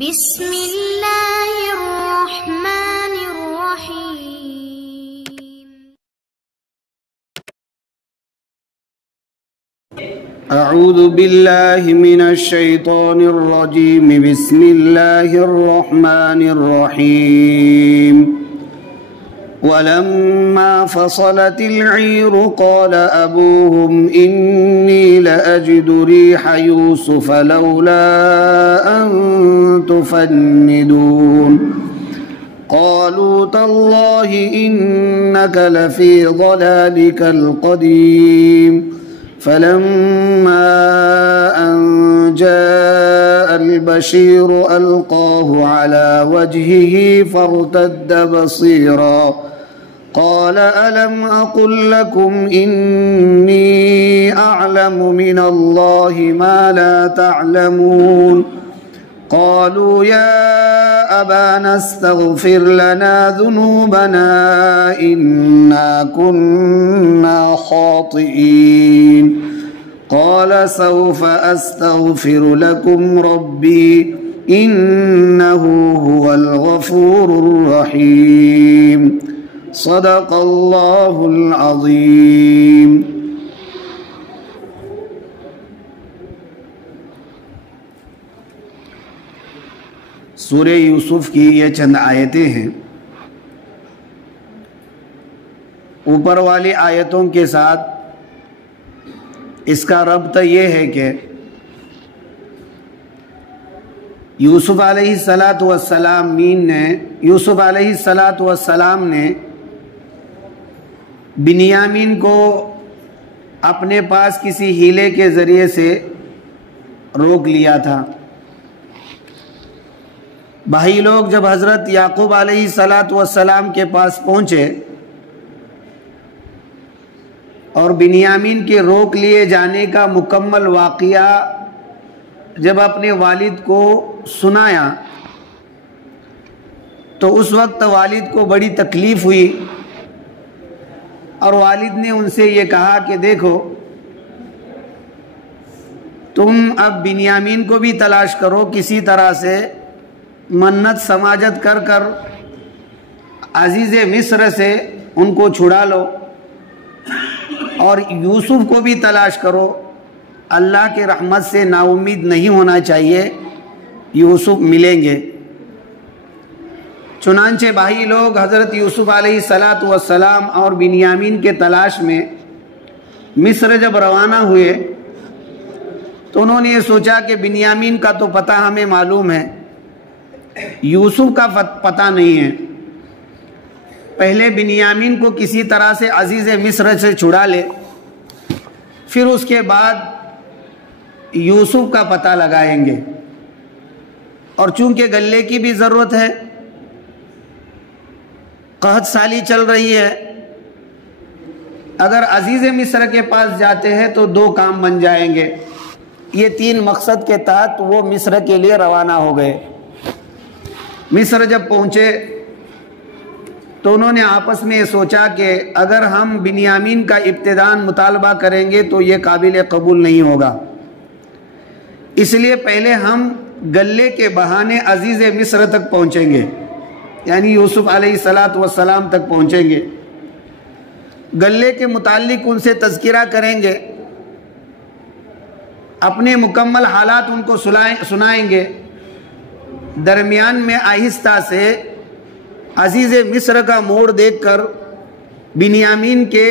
بسم اللہ الرحمن الرحیم۔ اعوذ باللہ من الشیطان الرجیم، بسم اللہ الرحمن الرحیم۔ ولما فصلت العیر قال ابوهم انی لأجد ریح یوسف لولا ان تفندون قالوا تاللہ انک لفی ضلالک القدیم فلما ان جاء البشیر القاه على وجهه فارتد بصیرا قال ألم أقل لكم إني أعلم من الله ما لا تعلمون قالوا يا أبانا استغفر لنا ذنوبنا إنا كنا خاطئين قال سوف أستغفر لكم ربي إنه هو الغفور الرحيم صدق اللہ العظیم۔ سورہ یوسف کی یہ چند آیتیں ہیں۔ اوپر والی آیتوں کے ساتھ اس کا ربط یہ ہے کہ یوسف علیہ السلام نے بنیامین کو اپنے پاس کسی ہیلے کے ذریعے سے روک لیا تھا۔ بھائی لوگ جب حضرت یعقوب علیہ السلام کے پاس پہنچے اور بنیامین کے روک لیے جانے کا مکمل واقعہ جب اپنے والد کو سنایا تو اس وقت والد کو بڑی تکلیف ہوئی اور والد نے ان سے یہ کہا کہ دیکھو تم اب بنیامین کو بھی تلاش کرو، کسی طرح سے منت سماجت کر کر عزیز مصر سے ان کو چھڑا لو، اور یوسف کو بھی تلاش کرو۔ اللہ کے رحمت سے نا امید نہیں ہونا چاہیے، یوسف ملیں گے۔ چنانچہ بھائی لوگ حضرت یوسف علیہ السلام اور بنیامین کے تلاش میں مصر جب روانہ ہوئے تو انہوں نے یہ سوچا کہ بنیامین کا تو پتہ ہمیں معلوم ہے، یوسف کا پتہ نہیں ہے۔ پہلے بنیامین کو کسی طرح سے عزیز مصر سے چھڑا لے، پھر اس کے بعد یوسف کا پتہ لگائیں گے۔ اور چونکہ گلے کی بھی ضرورت ہے، قحط سالی چل رہی ہے، اگر عزیز مصر کے پاس جاتے ہیں تو دو کام بن جائیں گے۔ یہ تین مقصد کے تحت وہ مصر کے لیے روانہ ہو گئے۔ مصر جب پہنچے تو انہوں نے آپس میں یہ سوچا کہ اگر ہم بنیامین کا ابتداءً مطالبہ کریں گے تو یہ قابل قبول نہیں ہوگا، اس لیے پہلے ہم گلے کے بہانے عزیز مصر تک پہنچیں گے، یعنی یوسف علیہ السلام تک پہنچیں گے، گلے کے متعلق ان سے تذکرہ کریں گے، اپنے مکمل حالات ان کو سنائیں گے، درمیان میں آہستہ سے عزیز مصر کا موڑ دیکھ کر بنیامین کے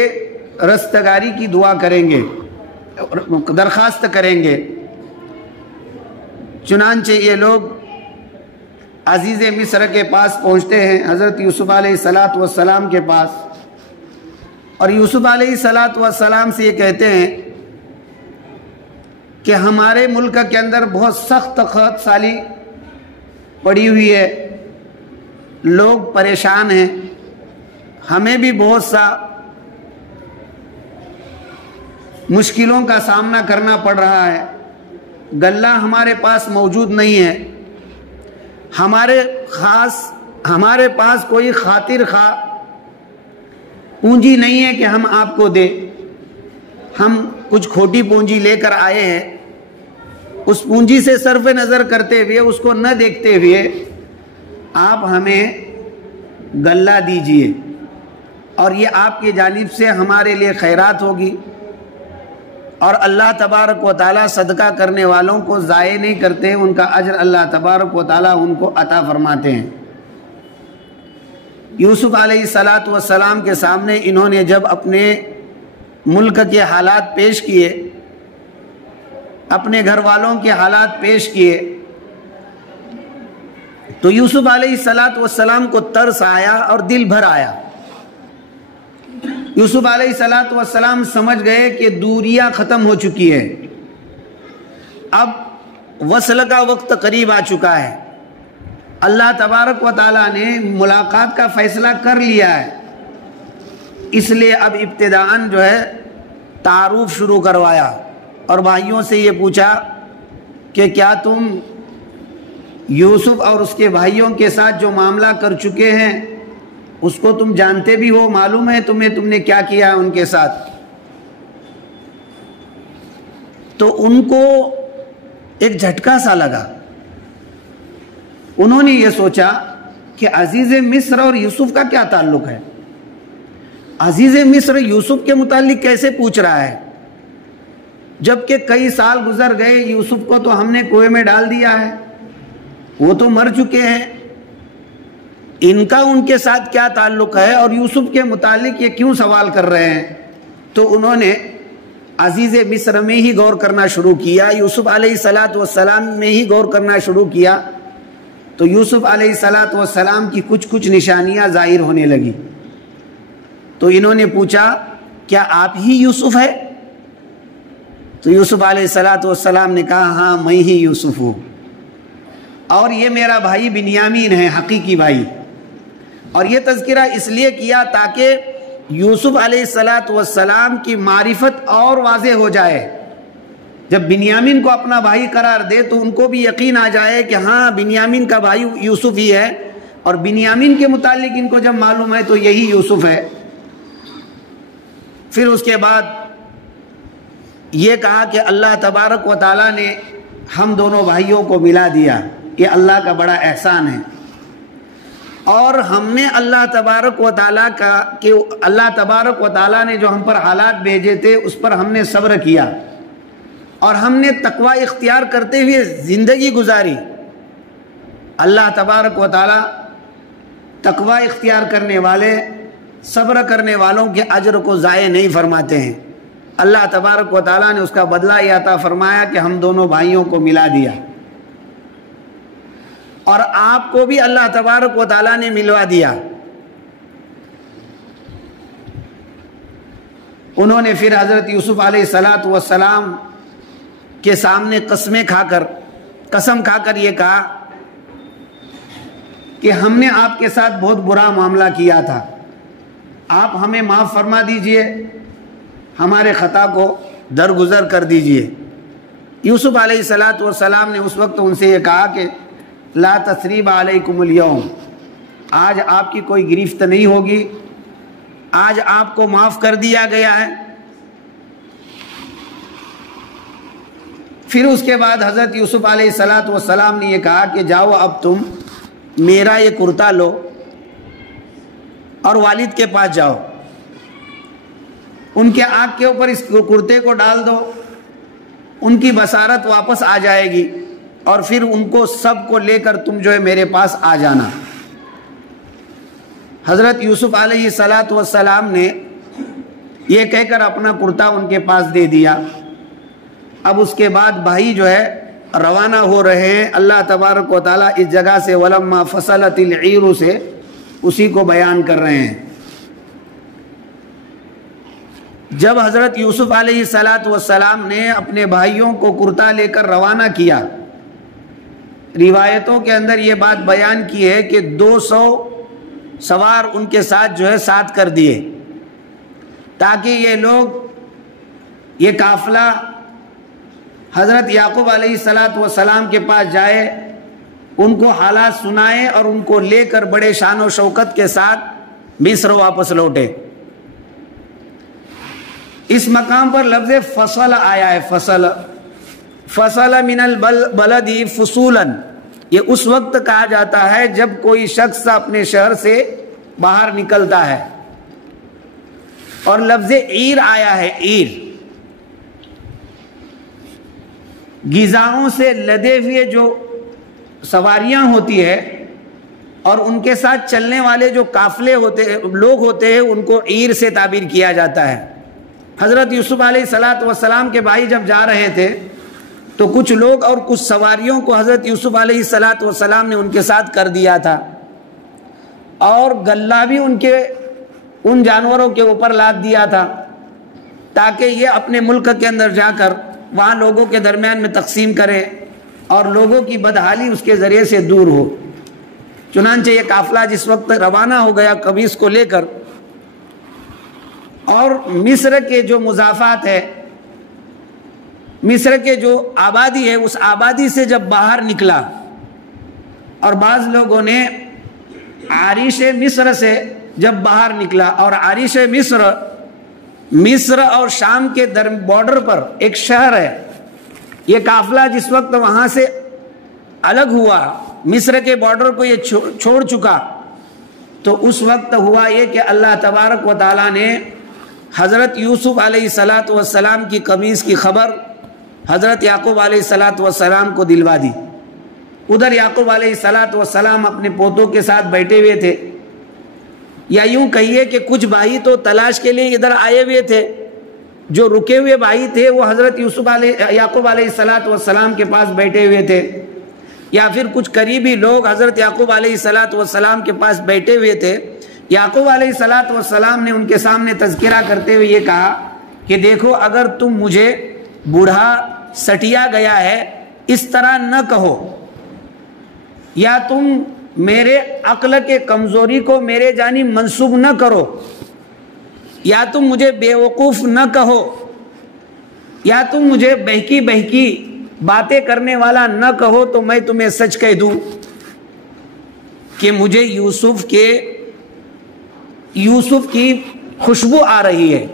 رستگاری کی دعا کریں گے، درخواست کریں گے۔ چنانچہ یہ لوگ عزیز مصر کے پاس پہنچتے ہیں، حضرت یوسف علیہ السلام کے پاس، اور یوسف علیہ السلام سے یہ کہتے ہیں کہ ہمارے ملک کے اندر بہت سخت قحط سالی پڑی ہوئی ہے، لوگ پریشان ہیں، ہمیں بھی بہت سا مشکلوں کا سامنا کرنا پڑ رہا ہے، گلہ ہمارے پاس موجود نہیں ہے، ہمارے پاس کوئی خاطر خواہ پونجی نہیں ہے کہ ہم آپ کو دیں، ہم کچھ کھوٹی پونجی لے کر آئے ہیں، اس پونجی سے صرف نظر کرتے ہوئے، اس کو نہ دیکھتے ہوئے آپ ہمیں غلہ دیجئے، اور یہ آپ کی جانب سے ہمارے لیے خیرات ہوگی، اور اللہ تبارک و تعالیٰ صدقہ کرنے والوں کو ضائع نہیں کرتے، ان کا اجر اللہ تبارک و تعالیٰ ان کو عطا فرماتے ہیں۔ یوسف علیہ السلام کے سامنے انہوں نے جب اپنے ملک کے حالات پیش کیے، اپنے گھر والوں کے حالات پیش کیے، تو یوسف علیہ السلام کو ترس آیا اور دل بھر آیا۔ یوسف علیہ السلام سمجھ گئے کہ دوریاں ختم ہو چکی ہے، اب وصل کا وقت قریب آ چکا ہے، اللہ تبارک و تعالیٰ نے ملاقات کا فیصلہ کر لیا ہے، اس لیے اب ابتداءً جو ہے تعارف شروع کروایا، اور بھائیوں سے یہ پوچھا کہ کیا تم یوسف اور اس کے بھائیوں کے ساتھ جو معاملہ کر چکے ہیں اس کو تم جانتے بھی ہو، معلوم ہے تم نے کیا کیا ان کے ساتھ؟ تو ان کو ایک جھٹکا سا لگا، انہوں نے یہ سوچا کہ عزیز مصر اور یوسف کا کیا تعلق ہے؟ عزیز مصر یوسف کے متعلق کیسے پوچھ رہا ہے، جبکہ کئی سال گزر گئے، یوسف کو تو ہم نے کنویں میں ڈال دیا ہے، وہ تو مر چکے ہیں، ان کا ان کے ساتھ کیا تعلق ہے، اور یوسف کے متعلق یہ کیوں سوال کر رہے ہیں؟ تو انہوں نے عزیز مصر میں ہی غور کرنا شروع کیا، یوسف علیہ السلام میں ہی غور کرنا شروع کیا، تو یوسف علیہ السلام کی کچھ نشانیاں ظاہر ہونے لگی۔ تو انہوں نے پوچھا کیا آپ ہی یوسف ہے؟ تو یوسف علیہ السلام نے کہا ہاں میں ہی یوسف ہوں، اور یہ میرا بھائی بنیامین ہے، حقیقی بھائی۔ اور یہ تذکرہ اس لیے کیا تاکہ یوسف علیہ السلام کی معرفت اور واضح ہو جائے، جب بنیامین کو اپنا بھائی قرار دے تو ان کو بھی یقین آ جائے کہ ہاں بنیامین کا بھائی یوسف ہی ہے، اور بنیامین کے متعلق ان کو جب معلوم ہے تو یہی یوسف ہے۔ پھر اس کے بعد یہ کہا کہ اللہ تبارک و تعالیٰ نے ہم دونوں بھائیوں کو ملا دیا، یہ اللہ کا بڑا احسان ہے، اور ہم نے اللہ تبارک و تعالیٰ کا کہ اللہ تبارک و تعالیٰ نے جو ہم پر حالات بھیجے تھے اس پر ہم نے صبر کیا، اور ہم نے تقوی اختیار کرتے ہوئے زندگی گزاری۔ اللہ تبارک و تعالیٰ تقوی اختیار کرنے والے، صبر کرنے والوں کے اجر کو ضائع نہیں فرماتے ہیں۔ اللہ تبارک و تعالیٰ نے اس کا بدلہ یہ عطا فرمایا کہ ہم دونوں بھائیوں کو ملا دیا، اور آپ کو بھی اللہ تبارک و تعالیٰ نے ملوا دیا۔ انہوں نے پھر حضرت یوسف علیہ السلام کے سامنے قسم کھا کر یہ کہا کہ ہم نے آپ کے ساتھ بہت برا معاملہ کیا تھا، آپ ہمیں معاف فرما دیجئے، ہمارے خطا کو درگزر کر دیجئے۔ یوسف علیہ السلام نے اس وقت ان سے یہ کہا کہ لا تثریب علیکم اليوم، آج آپ کی کوئی گرفت نہیں ہوگی، آج آپ کو معاف کر دیا گیا ہے۔ پھر اس کے بعد حضرت یوسف علیہ السلام نے یہ کہا کہ جاؤ اب تم میرا یہ کرتا لو اور والد کے پاس جاؤ، ان کے آنکھ کے اوپر اس کرتے کو ڈال دو، ان کی بصارت واپس آ جائے گی، اور پھر ان کو سب کو لے کر تم جو ہے میرے پاس آ جانا۔ حضرت یوسف علیہ السلام نے یہ کہہ کر اپنا کرتا ان کے پاس دے دیا۔ اب اس کے بعد بھائی جو ہے روانہ ہو رہے ہیں، اللہ تبارک و تعالیٰ اس جگہ سے وَلَمَّا فَصَلَتِ الْعِيرُ سے اسی کو بیان کر رہے ہیں۔ جب حضرت یوسف علیہ السلام نے اپنے بھائیوں کو کرتا لے کر روانہ کیا، روایتوں کے اندر یہ بات بیان کی ہے کہ 200 سوار ان کے ساتھ جو ہے ساتھ کر دیے، تاکہ یہ لوگ یہ قافلہ حضرت یعقوب علیہ السلام کے پاس جائے، ان کو حالات سنائے اور ان کو لے کر بڑے شان و شوکت کے ساتھ مصر واپس لوٹے۔ اس مقام پر لفظ فصل آیا ہے، فصل من البلد فصولا، یہ اس وقت کہا جاتا ہے جب کوئی شخص اپنے شہر سے باہر نکلتا ہے. اور لفظ عیر آیا ہے، عیر غذاؤں سے لدے ہوئے جو سواریاں ہوتی ہے اور ان کے ساتھ چلنے والے جو قافلے ہوتے ہیں، لوگ ہوتے ہیں، ان کو عیر سے تعبیر کیا جاتا ہے. حضرت یوسف علیہ السلام کے بھائی جب جا رہے تھے تو کچھ لوگ اور کچھ سواریوں کو حضرت یوسف علیہ السلام نے ان کے ساتھ کر دیا تھا، اور غلہ بھی ان جانوروں کے اوپر لاد دیا تھا تاکہ یہ اپنے ملک کے اندر جا کر وہاں لوگوں کے درمیان میں تقسیم کرے اور لوگوں کی بدحالی اس کے ذریعے سے دور ہو. چنانچہ یہ قافلہ جس وقت روانہ ہو گیا قمیص کو لے کر، اور مصر کے جو مضافات ہے، مصر کے جو آبادی ہے، اس آبادی سے جب باہر نکلا، اور بعض لوگوں نے عریش مصر سے جب باہر نکلا، اور عریش مصر اور شام کے بارڈر پر ایک شہر ہے، یہ قافلہ جس وقت وہاں سے الگ ہوا، مصر کے بارڈر کو یہ چھوڑ چکا، تو اس وقت ہوا یہ کہ اللہ تبارک و تعالیٰ نے حضرت یوسف علیہ السلام کی قمیص کی خبر حضرت یعقوب علیہ السلام کو دلوا دی. ادھر یعقوب علیہ السلام اپنے پوتوں کے ساتھ بیٹھے ہوئے تھے، یا یوں کہیے کہ کچھ بھائی تو تلاش کے لیے ادھر آئے ہوئے تھے، جو رکے ہوئے بھائی تھے وہ حضرت یعقوب علیہ السلام کے پاس بیٹھے ہوئے تھے، یا پھر کچھ قریبی لوگ حضرت یعقوب علیہ السلام کے پاس بیٹھے ہوئے تھے. یعقوب علیہ السلام نے ان کے سامنے تذکرہ کرتے ہوئے یہ کہا کہ دیکھو، اگر تم مجھے بوڑھا سٹیا گیا ہے اس طرح نہ کہو، یا تم میرے عقل کے کمزوری کو میرے جانب منسوب نہ کرو، یا تم مجھے بے وقوف نہ کہو، یا تم مجھے بہکی باتیں کرنے والا نہ کہو، تو میں تمہیں سچ کہہ دوں کہ مجھے یوسف کی خوشبو آ رہی ہے،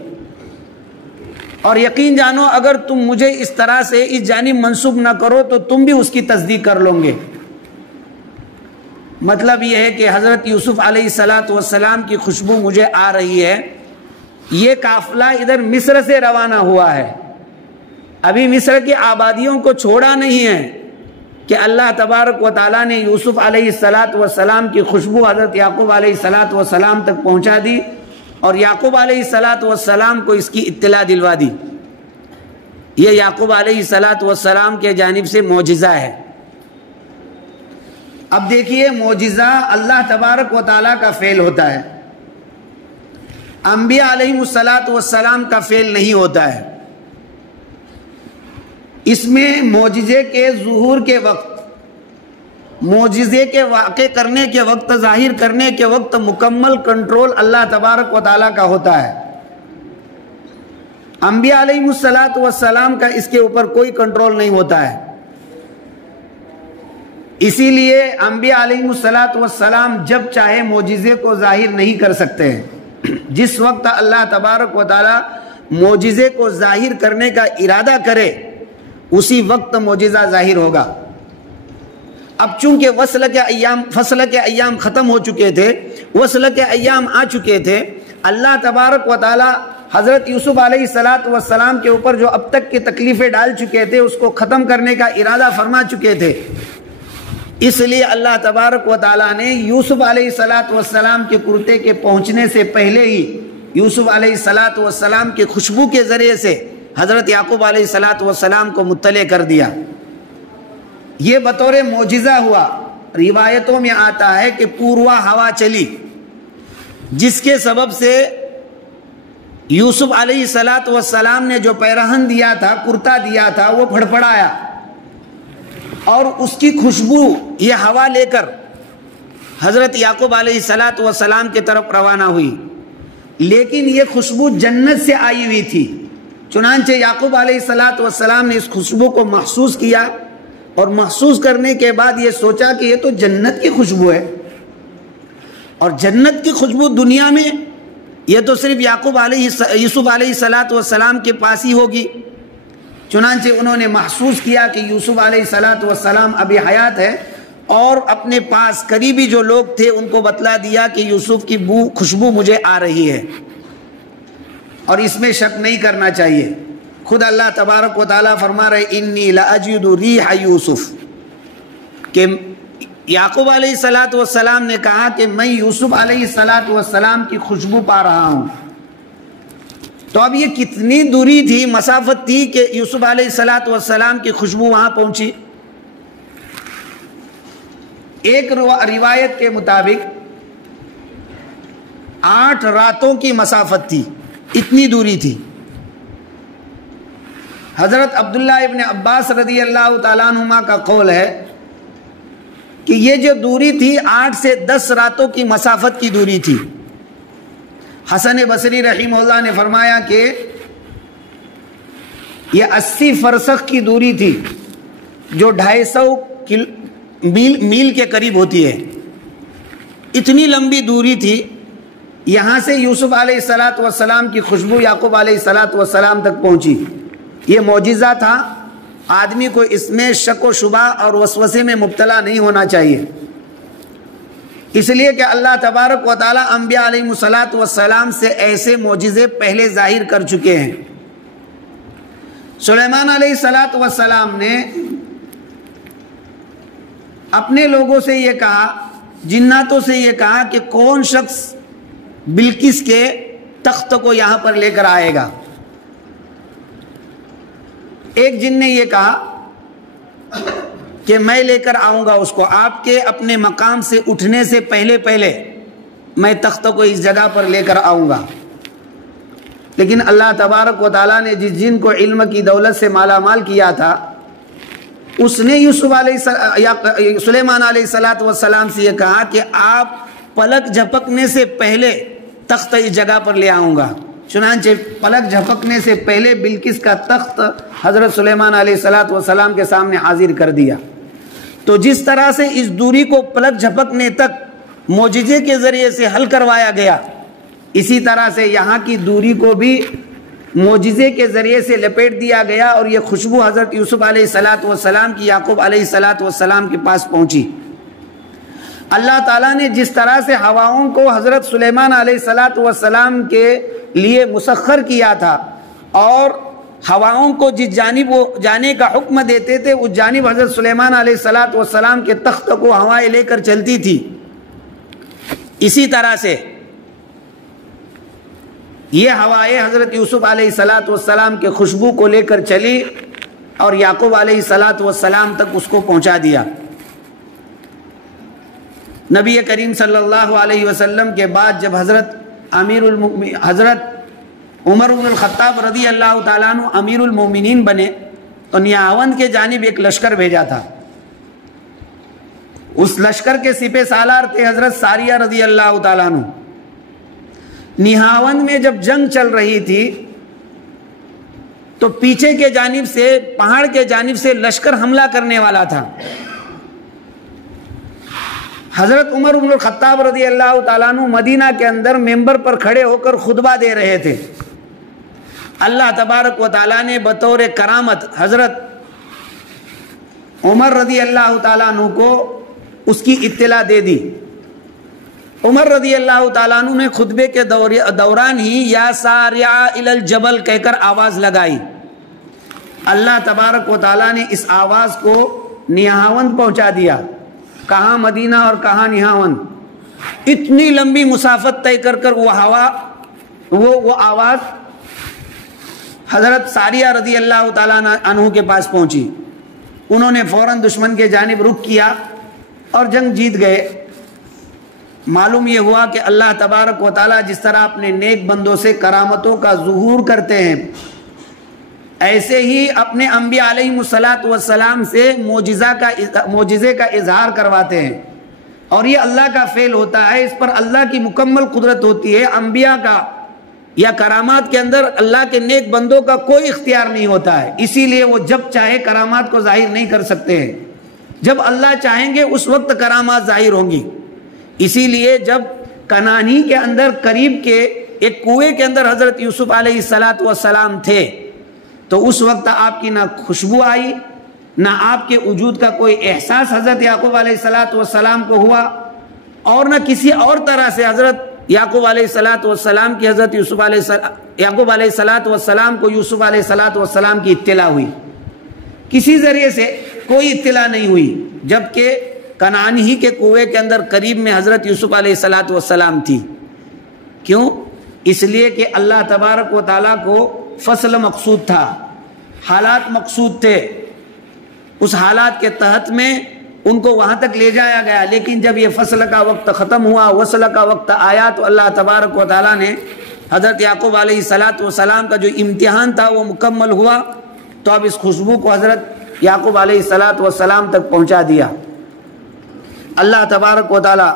اور یقین جانو اگر تم مجھے اس طرح سے اس جانب منسوب نہ کرو تو تم بھی اس کی تصدیق کر لو گے. مطلب یہ ہے کہ حضرت یوسف علیہ السلام کی خوشبو مجھے آ رہی ہے. یہ قافلہ ادھر مصر سے روانہ ہوا ہے، ابھی مصر کی آبادیوں کو چھوڑا نہیں ہے کہ اللہ تبارک و تعالیٰ نے یوسف علیہ السلام کی خوشبو حضرت یعقوب علیہ السلام تک پہنچا دی، اور یعقوب علیہ السلام کو اس کی اطلاع دلوا دی. یہ یعقوب علیہ السلام کے جانب سے معجزہ ہے. اب دیکھیے، معجزہ اللہ تبارک و تعالیٰ کا فعل ہوتا ہے، انبیاء علیہ السلام کا فعل نہیں ہوتا ہے. اس میں معجزے کے ظہور کے وقت، معجزے کے واقع کرنے کے وقت، ظاہر کرنے کے وقت مکمل کنٹرول اللہ تبارک و تعالیٰ کا ہوتا ہے. انبیاء علیہ السلام کا اس کے اوپر کوئی کنٹرول نہیں ہوتا ہے. اسی لیے انبیاء علیہ السلام جب چاہے معجزے کو ظاہر نہیں کر سکتے ہیں. جس وقت اللہ تبارک و تعالیٰ معجزے کو ظاہر کرنے کا ارادہ کرے اسی وقت معجزہ ظاہر ہوگا. اب چونکہ فصل کے ایام ختم ہو چکے تھے، وصل کے ایام آ چکے تھے، اللہ تبارک و تعالیٰ حضرت یوسف علیہ السلام کے اوپر جو اب تک کی تکلیفیں ڈال چکے تھے اس کو ختم کرنے کا ارادہ فرما چکے تھے. اس لیے اللہ تبارک و تعالیٰ نے یوسف علیہ السلام کے کرتے کے پہنچنے سے پہلے ہی یوسف علیہ السلام کی خوشبو کے ذریعے سے حضرت یعقوب علیہ السلام کو مطلع کر دیا. یہ بطور معجزہ ہوا. روایتوں میں آتا ہے کہ پوروا ہوا چلی جس کے سبب سے یوسف علیہ السلام نے جو پیرہن دیا تھا، کرتا دیا تھا، وہ پھڑپڑایا، اور اس کی خوشبو یہ ہوا لے کر حضرت یعقوب علیہ السلام کی طرف روانہ ہوئی. لیکن یہ خوشبو جنت سے آئی ہوئی تھی. چنانچہ یعقوب علیہ السلام نے اس خوشبو کو محسوس کیا، اور محسوس کرنے کے بعد یہ سوچا کہ یہ تو جنت کی خوشبو ہے، اور جنت کی خوشبو دنیا میں یہ تو صرف یوسف علیہ السلام کے پاس ہی ہوگی. چنانچہ انہوں نے محسوس کیا کہ یوسف علیہ السلام ابھی حیات ہے، اور اپنے پاس قریبی جو لوگ تھے ان کو بتلا دیا کہ یوسف کی خوشبو مجھے آ رہی ہے، اور اس میں شک نہیں کرنا چاہیے۔ خود اللہ تبارک و تعالیٰ فرما رہے انی لاجد ریح یوسف، کہ یعقوب علیہ السلام نے کہا کہ میں یوسف علیہ السلام کی خوشبو پا رہا ہوں۔ تو اب یہ کتنی دوری تھی، مسافت تھی کہ یوسف علیہ السلام کی خوشبو وہاں پہنچی؟ ایک روایت کے مطابق 8 راتوں کی مسافت تھی، اتنی دوری تھی۔ حضرت عبداللہ ابن عباس رضی اللہ تعالیٰ عنہما کا قول ہے کہ یہ جو دوری تھی 8 سے 10 راتوں کی مسافت کی دوری تھی۔ حسن بصری رحمہ اللہ نے فرمایا کہ یہ 80 فرسخ کی دوری تھی، جو 250 میل کے قریب ہوتی ہے۔ اتنی لمبی دوری تھی، یہاں سے یوسف علیہ السلام کی خوشبو یعقوب علیہ السلام تک پہنچی۔ یہ معجزہ تھا، آدمی کو اس میں شک و شبہ اور وسوسے میں مبتلا نہیں ہونا چاہیے، اس لیے کہ اللہ تبارک و تعالیٰ انبیاء علیہ السلام سے ایسے معجزے پہلے ظاہر کر چکے ہیں۔ سلیمان علیہ السلام نے اپنے لوگوں سے یہ کہا، جناتوں سے یہ کہا کہ کون شخص بلقیس کے تخت کو یہاں پر لے کر آئے گا۔ ایک جن نے یہ کہا کہ میں لے کر آؤں گا اس کو، آپ کے اپنے مقام سے اٹھنے سے پہلے میں تخت کو اس جگہ پر لے کر آؤں گا۔ لیکن اللہ تبارک و تعالیٰ نے جس جن کو علم کی دولت سے مالا مال کیا تھا، اس نے سلیمان علیہ السلام سے یہ کہا کہ آپ پلک جھپکنے سے پہلے تخت اس جگہ پر لے آؤں گا۔ چنانچہ پلک جھپکنے سے پہلے بلقیس کا تخت حضرت سلیمان علیہ السلام کے سامنے حاضر کر دیا۔ تو جس طرح سے اس دوری کو پلک جھپکنے تک معجزے کے ذریعے سے حل کروایا گیا، اسی طرح سے یہاں کی دوری کو بھی معجزے کے ذریعے سے لپیٹ دیا گیا، اور یہ خوشبو حضرت یوسف علیہ السلام کی یعقوب علیہ السلام کے پاس پہنچی۔ اللہ تعالیٰ نے جس طرح سے ہواؤں کو حضرت سلیمان علیہ السلام کے لیے مسخر کیا تھا، اور ہواؤں کو جس جانب وہ جانے کا حکم دیتے تھے اس جانب حضرت سلیمان علیہ السلام کے تخت کو ہوائیں لے کر چلتی تھی، اسی طرح سے یہ ہوائیں حضرت یوسف علیہ السلام کے خوشبو کو لے کر چلی اور یعقوب علیہ السلام تک اس کو پہنچا دیا۔ نبی کریم صلی اللہ علیہ وسلم کے بعد جب حضرت عمر بن الخطاب رضی اللہ تعالیٰ عنہ امیر المومنین بنے تو نیاوند کے جانب ایک لشکر بھیجا تھا۔ اس لشکر کے سپہ سالار تھے حضرت ساریہ رضی اللہ تعالیٰ عنہ۔ نیہاوند میں جب جنگ چل رہی تھی تو پیچھے کے جانب سے، پہاڑ کے جانب سے لشکر حملہ کرنے والا تھا۔ حضرت عمر بن الخطاب رضی اللہ تعالیٰ عنہ مدینہ کے اندر ممبر پر کھڑے ہو کر خطبہ دے رہے تھے۔ اللہ تبارک و تعالیٰ نے بطور کرامت حضرت عمر رضی اللہ تعالیٰ عنہ کو اس کی اطلاع دے دی۔ عمر رضی اللہ تعالیٰ عنہ نے خطبے کے دوران ہی یا سارع الی الجبل کہہ کر آواز لگائی۔ اللہ تبارک و تعالیٰ نے اس آواز کو نیہاوند پہنچا دیا۔ کہاں مدینہ اور کہاں نیہاوند، اتنی لمبی مسافت طے کر کر وہ آواز حضرت ساریہ رضی اللہ تعالیٰ عنہ کے پاس پہنچی۔ انہوں نے فوراً دشمن کے جانب رخ کیا اور جنگ جیت گئے۔ معلوم یہ ہوا کہ اللہ تبارک و تعالیٰ جس طرح اپنے نیک بندوں سے کرامتوں کا ظہور کرتے ہیں، ایسے ہی اپنے انبیاء علیہ السلام سے معجزے کا اظہار کرواتے ہیں، اور یہ اللہ کا فعل ہوتا ہے، اس پر اللہ کی مکمل قدرت ہوتی ہے۔ انبیاء کا یا کرامات کے اندر اللہ کے نیک بندوں کا کوئی اختیار نہیں ہوتا ہے، اسی لیے وہ جب چاہے کرامات کو ظاہر نہیں کر سکتے ہیں۔ جب اللہ چاہیں گے اس وقت کرامات ظاہر ہوں گی۔ اسی لیے جب کنانی کے اندر قریب کے ایک کنویں کے اندر حضرت یوسف علیہ السلام تھے تو اس وقت آپ کی نہ خوشبو آئی نہ آپ کے وجود کا کوئی احساس حضرت یعقوب علیہ السلام کو ہوا، اور نہ کسی اور طرح سے حضرت یعقوب علیہ السلام کی حضرت یعقوب علیہ السلام کو یوسف علیہ السلام کی اطلاع ہوئی، کسی ذریعے سے کوئی اطلاع نہیں ہوئی، جبکہ کنعان ہی کے کنویں کے اندر قریب میں حضرت یوسف علیہ السلام تھی۔ کیوں؟ اس لیے کہ اللہ تبارک و تعالیٰ کو فصل مقصود تھا، حالات مقصود تھے، اس حالات کے تحت میں ان کو وہاں تک لے جایا گیا، لیکن جب یہ فصل کا وقت ختم ہوا، وصل کا وقت آیا، تو اللہ تبارک و تعالیٰ نے حضرت یعقوب علیہ السلام کا جو امتحان تھا وہ مکمل ہوا، تو اب اس خوشبو کو حضرت یعقوب علیہ السلام تک پہنچا دیا۔ اللہ تبارک و تعالیٰ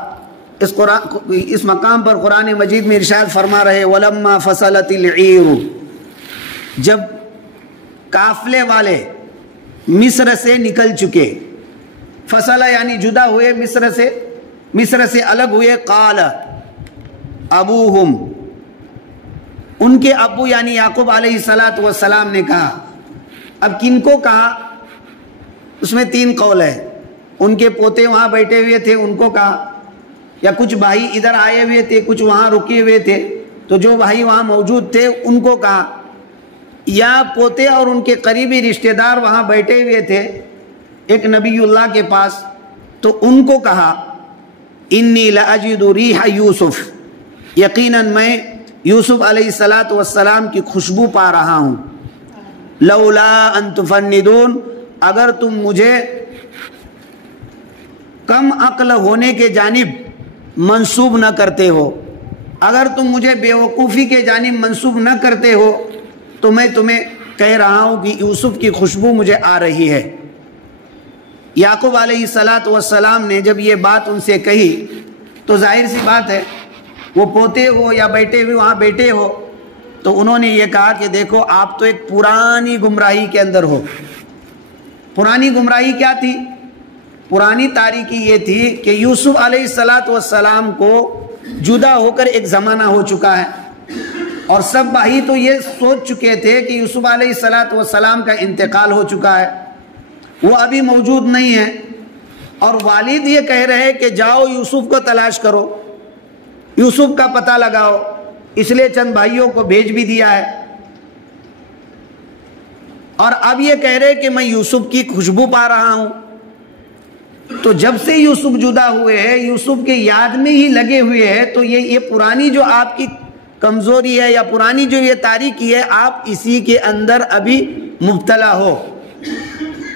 اس مقام پر قرآن مجید میں ارشاد فرما رہے وَلَمَّا فَصَلَتِ الْعِيرُ، جب قافلے والے مصر سے نکل چکے، فصلہ یعنی جدا ہوئے مصر سے الگ ہوئے، قال ابوہم، ان کے ابو یعنی یعقوب علیہ السلام نے کہا۔ اب کن کو کہا؟ اس میں 3 قول ہے، ان کے پوتے وہاں بیٹھے ہوئے تھے ان کو کہا، یا کچھ بھائی ادھر آئے ہوئے تھے، کچھ وہاں رکے ہوئے تھے، تو جو بھائی وہاں موجود تھے ان کو کہا، یا پوتے اور ان کے قریبی رشتہ دار وہاں بیٹھے ہوئے تھے ایک نبی اللہ کے پاس، تو ان کو کہا انی لاجد ریح یوسف، یقیناً میں یوسف علیہ السلام کی خوشبو پا رہا ہوں، لولا ان تفندون، اگر تم مجھے کم عقل ہونے کے جانب منسوب نہ کرتے ہو، اگر تم مجھے بیوقوفی کے جانب منسوب نہ کرتے ہو، تو میں تمہیں کہہ رہا ہوں کہ یوسف کی خوشبو مجھے آ رہی ہے۔ یعقوب علیہ السلام نے جب یہ بات ان سے کہی تو ظاہر سی بات ہے وہ پوتے ہو یا بیٹے ہوئے وہاں بیٹے ہو، تو انہوں نے یہ کہا کہ دیکھو آپ تو ایک پرانی گمراہی کے اندر ہو۔ پرانی گمراہی کیا تھی؟ پرانی تاریکی یہ تھی کہ یوسف علیہ السلام کو جدا ہو کر ایک زمانہ ہو چکا ہے، اور سب بھائی تو یہ سوچ چکے تھے کہ یوسف علیہ السلام کا انتقال ہو چکا ہے، وہ ابھی موجود نہیں ہے، اور والد یہ کہہ رہے کہ جاؤ یوسف کو تلاش کرو، یوسف کا پتہ لگاؤ، اس لیے چند بھائیوں کو بھیج بھی دیا ہے، اور اب یہ کہہ رہے کہ میں یوسف کی خوشبو پا رہا ہوں۔ تو جب سے یوسف جدا ہوئے ہیں، یوسف کے یاد میں ہی لگے ہوئے ہیں، تو یہ پرانی جو آپ کی کمزوری ہے یا پرانی جو یہ تاریکی ہے، آپ اسی کے اندر ابھی مبتلا ہو،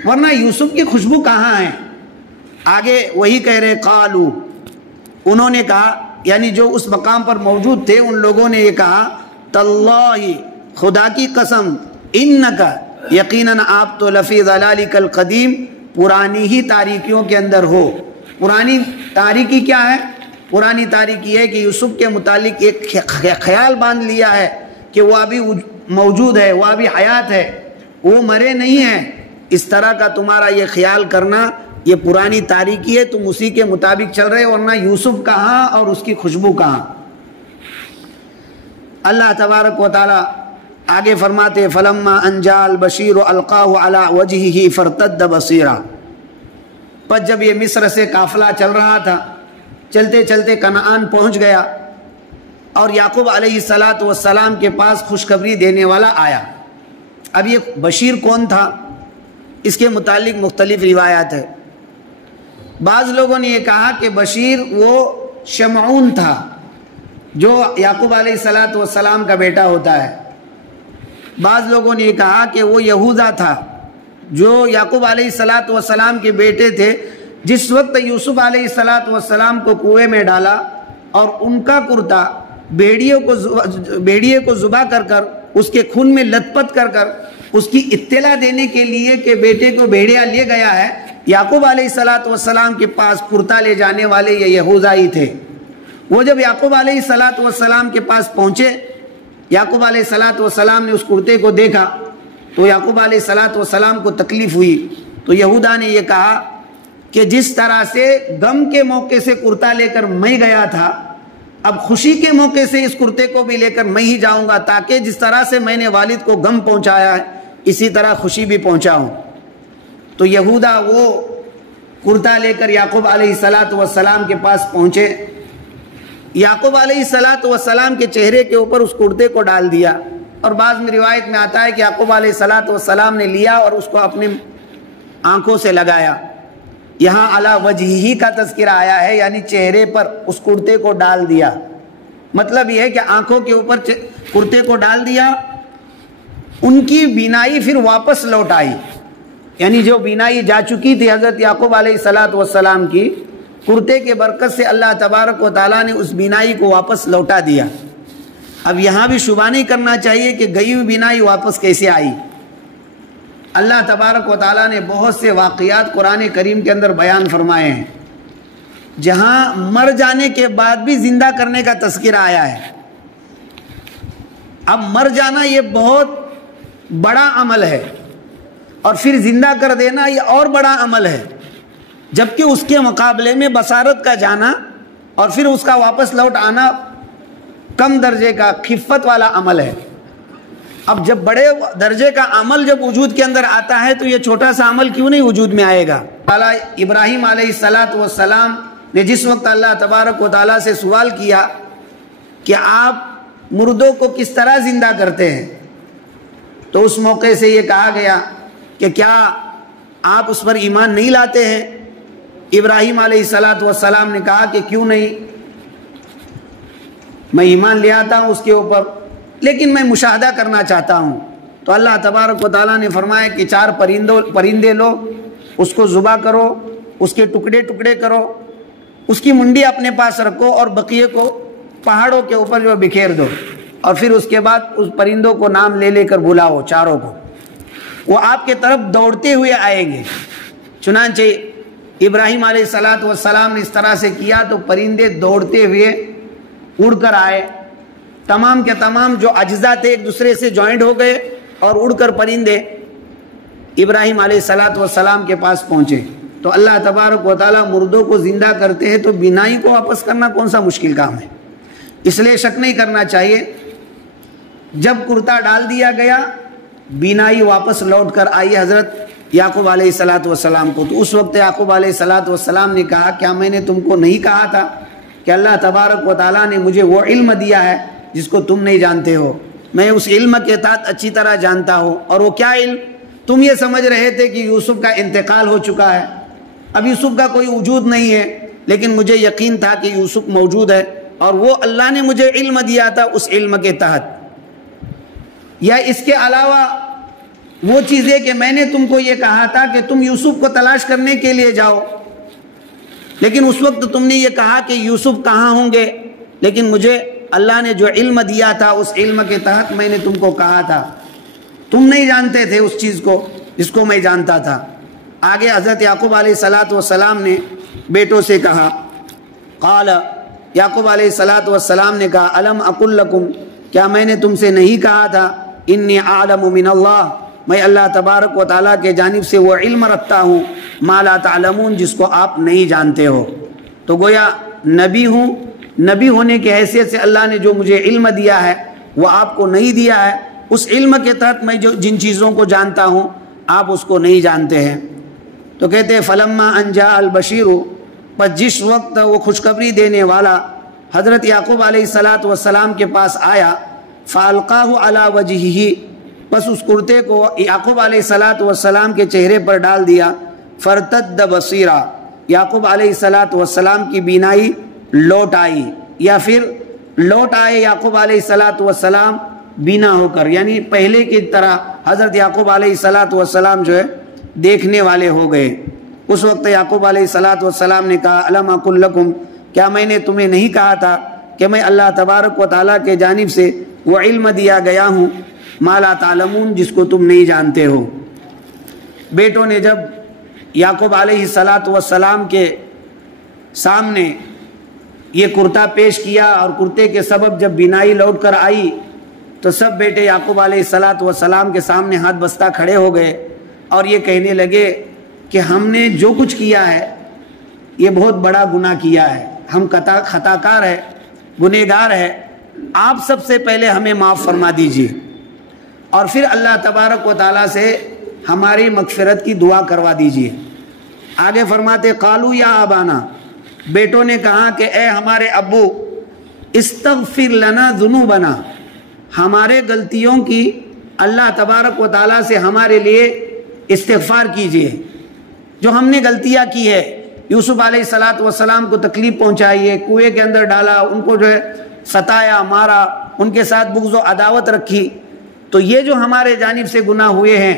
ورنہ یوسف کی خوشبو کہاں ہے؟ آگے وہی کہہ رہے قالو، انہوں نے کہا، یعنی جو اس مقام پر موجود تھے ان لوگوں نے یہ کہا تاللہ، خدا کی قسم، انکا، یقیناً آپ تو لفی ضلالک القدیم، پرانی ہی تاریکیوں کے اندر ہو۔ پرانی تاریکی کیا ہے؟ پرانی تاریکی ہے کہ یوسف کے متعلق ایک خیال باندھ لیا ہے کہ وہ ابھی موجود ہے، وہ ابھی حیات ہے، وہ مرے نہیں ہیں، اس طرح کا تمہارا یہ خیال کرنا یہ پرانی تاریکی ہے، تم اسی کے مطابق چل رہے، ورنہ یوسف کہاں اور اس کی خوشبو کہاں؟ اللہ تبارک و تعالی آگے فرماتے فلما انجا البشیر القاہ علی وجہہ فرتد بصیرا، پس جب یہ مصر سے قافلہ چل رہا تھا، چلتے چلتے کنعان پہنچ گیا، اور یعقوب علیہ السلام کے پاس خوشخبری دینے والا آیا۔ اب یہ بشیر کون تھا؟ اس کے متعلق مختلف روایات ہے۔ بعض لوگوں نے یہ کہا کہ بشیر وہ شمعون تھا جو یعقوب علیہ السلام کا بیٹا ہوتا ہے۔ بعض لوگوں نے یہ کہا کہ وہ یہوذا تھا جو یعقوب علیہ السلام کے بیٹے تھے، جس وقت یوسف علیہ السلام کو کنویں میں ڈالا اور ان کا کرتا بھیڑیے کو ذبح کر کر اس کے خون میں لت پت کر کر اس کی اطلاع دینے کے لیے کہ بیٹے کو بھیڑیا لے گیا ہے، یعقوب علیہ السلام کے پاس کرتا لے جانے والے یہ یہوذا ہی تھے۔ وہ جب یعقوب علیہ السلام کے پاس پہنچے، یعقوب علیہ السلام نے اس کرتے کو دیکھا تو یعقوب علیہ السلام کو تکلیف ہوئی، تو یہوذا نے یہ کہا کہ جس طرح سے غم کے موقع سے کرتا لے کر میں گیا تھا، اب خوشی کے موقع سے اس کرتے کو بھی لے کر میں ہی جاؤں گا، تاکہ جس طرح سے میں نے والد کو غم پہنچایا ہے اسی طرح خوشی بھی پہنچاؤں۔ تو یہودا وہ کرتا لے کر یعقوب علیہ السلام کے پاس پہنچے۔ یعقوب علیہ السلام کے چہرے کے اوپر اس کرتے کو ڈال دیا، اور بعض میں روایت میں آتا ہے کہ یعقوب علیہ السلام نے لیا اور اس کو اپنی آنکھوں سے لگایا۔ یہاں علی وجہہ کا تذکرہ آیا ہے، یعنی چہرے پر اس کرتے کو ڈال دیا۔ مطلب یہ ہے کہ آنکھوں کے اوپر کرتے کو ڈال دیا، ان کی بینائی پھر واپس لوٹ آئی، یعنی جو بینائی جا چکی تھی حضرت یعقوب علیہ السلام کی، کرتے کے برکت سے اللہ تبارک و تعالیٰ نے اس بینائی کو واپس لوٹا دیا۔ اب یہاں بھی شبہ نہیں کرنا چاہیے کہ گئی ہوئی بینائی واپس کیسے آئی۔ اللہ تبارک و تعالیٰ نے بہت سے واقعات قرآن کریم کے اندر بیان فرمائے ہیں جہاں مر جانے کے بعد بھی زندہ کرنے کا تذکرہ آیا ہے۔ اب مر جانا یہ بہت بڑا عمل ہے، اور پھر زندہ کر دینا یہ اور بڑا عمل ہے، جبکہ اس کے مقابلے میں بصارت کا جانا اور پھر اس کا واپس لوٹ آنا کم درجے کا خفت والا عمل ہے۔ اب جب بڑے درجے کا عمل جب وجود کے اندر آتا ہے تو یہ چھوٹا سا عمل کیوں نہیں وجود میں آئے گا؟ ابراہیم علیہ السلام نے جس وقت اللہ تبارک و تعالیٰ سے سوال کیا کہ آپ مردوں کو کس طرح زندہ کرتے ہیں، تو اس موقع سے یہ کہا گیا کہ کیا آپ اس پر ایمان نہیں لاتے ہیں؟ ابراہیم علیہ السلام نے کہا کہ کیوں نہیں، میں ایمان لے آتا ہوں اس کے اوپر، لیکن میں مشاہدہ کرنا چاہتا ہوں۔ تو اللہ تبارک و تعالیٰ نے فرمایا کہ 4 پرندے لو، اس کو ذبح کرو، اس کے ٹکڑے ٹکڑے کرو، اس کی منڈی اپنے پاس رکھو اور بقیے کو پہاڑوں کے اوپر جو بکھیر دو، اور پھر اس کے بعد اس پرندوں کو نام لے لے کر بلاؤ، 4 کو، وہ آپ کے طرف دوڑتے ہوئے آئیں گے۔ چنانچہ ابراہیم علیہ السلام نے اس طرح سے کیا تو پرندے دوڑتے ہوئے اڑ کر آئے، تمام کے تمام جو اجزاء تھے ایک دوسرے سے جوائنٹ ہو گئے، اور اڑ کر پرندے ابراہیم علیہ السلام کے پاس پہنچے۔ تو اللہ تبارک و تعالیٰ مردوں کو زندہ کرتے ہیں تو بینائی کو واپس کرنا کون سا مشکل کام ہے؟ اس لیے شک نہیں کرنا چاہیے، جب کرتا ڈال دیا گیا بینائی واپس لوٹ کر آئی حضرت یعقوب علیہ السلام کو۔ تو اس وقت یعقوب علیہ السلام نے کہا کیا میں نے تم کو نہیں کہا تھا کہ اللہ تبارک و تعالیٰ نے مجھے وہ علم دیا ہے جس کو تم نہیں جانتے ہو، میں اس علم کے تحت اچھی طرح جانتا ہوں۔ اور وہ کیا علم؟ تم یہ سمجھ رہے تھے کہ یوسف کا انتقال ہو چکا ہے، اب یوسف کا کوئی وجود نہیں ہے، لیکن مجھے یقین تھا کہ یوسف موجود ہے، اور وہ اللہ نے مجھے علم دیا تھا اس علم کے تحت۔ یا اس کے علاوہ وہ چیزیں کہ میں نے تم کو یہ کہا تھا کہ تم یوسف کو تلاش کرنے کے لیے جاؤ، لیکن اس وقت تم نے یہ کہا کہ یوسف کہاں ہوں گے، لیکن مجھے اللہ نے جو علم دیا تھا اس علم کے تحت میں نے تم کو کہا تھا، تم نہیں جانتے تھے اس چیز کو جس کو میں جانتا تھا۔ آگے حضرت یعقوب علیہ السلام نے بیٹوں سے کہا، قال یعقوب علیہ السلام نے کہا الم اقل لکم، کیا میں نے تم سے نہیں کہا تھا انی اعلم من اللہ، میں اللہ تبارک و تعالیٰ کے جانب سے وہ علم رکھتا ہوں ما لا تعلمون، جس کو آپ نہیں جانتے ہو۔ تو گویا نبی ہوں، نبی ہونے کی حیثیت سے اللہ نے جو مجھے علم دیا ہے وہ آپ کو نہیں دیا ہے، اس علم کے تحت میں جو جن چیزوں کو جانتا ہوں آپ اس کو نہیں جانتے ہیں۔ تو کہتے ہیں فلما ان جاء البشیر، پس جس وقت وہ خوشخبری دینے والا حضرت یعقوب علیہ السلام کے پاس آیا، فالقاہ علی وجہہ، پس اس کرتے کو یعقوب علیہ السلام کے چہرے پر ڈال دیا، فرتد بصیرا، یعقوب علیہ السلام کی بینائی لوٹ آئی، یا پھر لوٹ آئے یعقوب علیہ السلام بینا ہو کر، یعنی پہلے کی طرح حضرت یعقوب علیہ السلام جو ہے دیکھنے والے ہو گئے۔ اس وقت یعقوب علیہ السلام نے کہا الم اقل لکم، کیا میں نے تمہیں نہیں کہا تھا کہ میں اللہ تبارک و تعالیٰ کے جانب سے وہ علم دیا گیا ہوں ما لا تعلمون، جس کو تم نہیں جانتے ہو۔ بیٹوں نے جب یعقوب علیہ السلام کے سامنے یہ کرتا پیش کیا اور کرتے کے سبب جب بینائی لوٹ کر آئی تو سب بیٹے یعقوب علیہ السلام کے سامنے ہاتھ بستہ کھڑے ہو گئے اور یہ کہنے لگے کہ ہم نے جو کچھ کیا ہے یہ بہت بڑا گناہ کیا ہے، ہم خطا کار ہے، گنہگار ہے، آپ سب سے پہلے ہمیں معاف فرما دیجیے۔ اور پھر اللہ تبارک و تعالیٰ سے ہماری مغفرت کی دعا کروا دیجئے۔ آگے فرماتے قالوا یا ابانا، بیٹوں نے کہا کہ اے ہمارے ابو، استغفر لنا ذنوبنا، ہمارے غلطیوں کی اللہ تبارک و تعالیٰ سے ہمارے لیے استغفار کیجئے۔ جو ہم نے غلطیاں کی ہے، یوسف علیہ السلام کو تکلیف پہنچائی ہے، کنویں کے اندر ڈالا، ان کو جو ہے ستایا، مارا، ان کے ساتھ بغض و عداوت رکھی، تو یہ جو ہمارے جانب سے گناہ ہوئے ہیں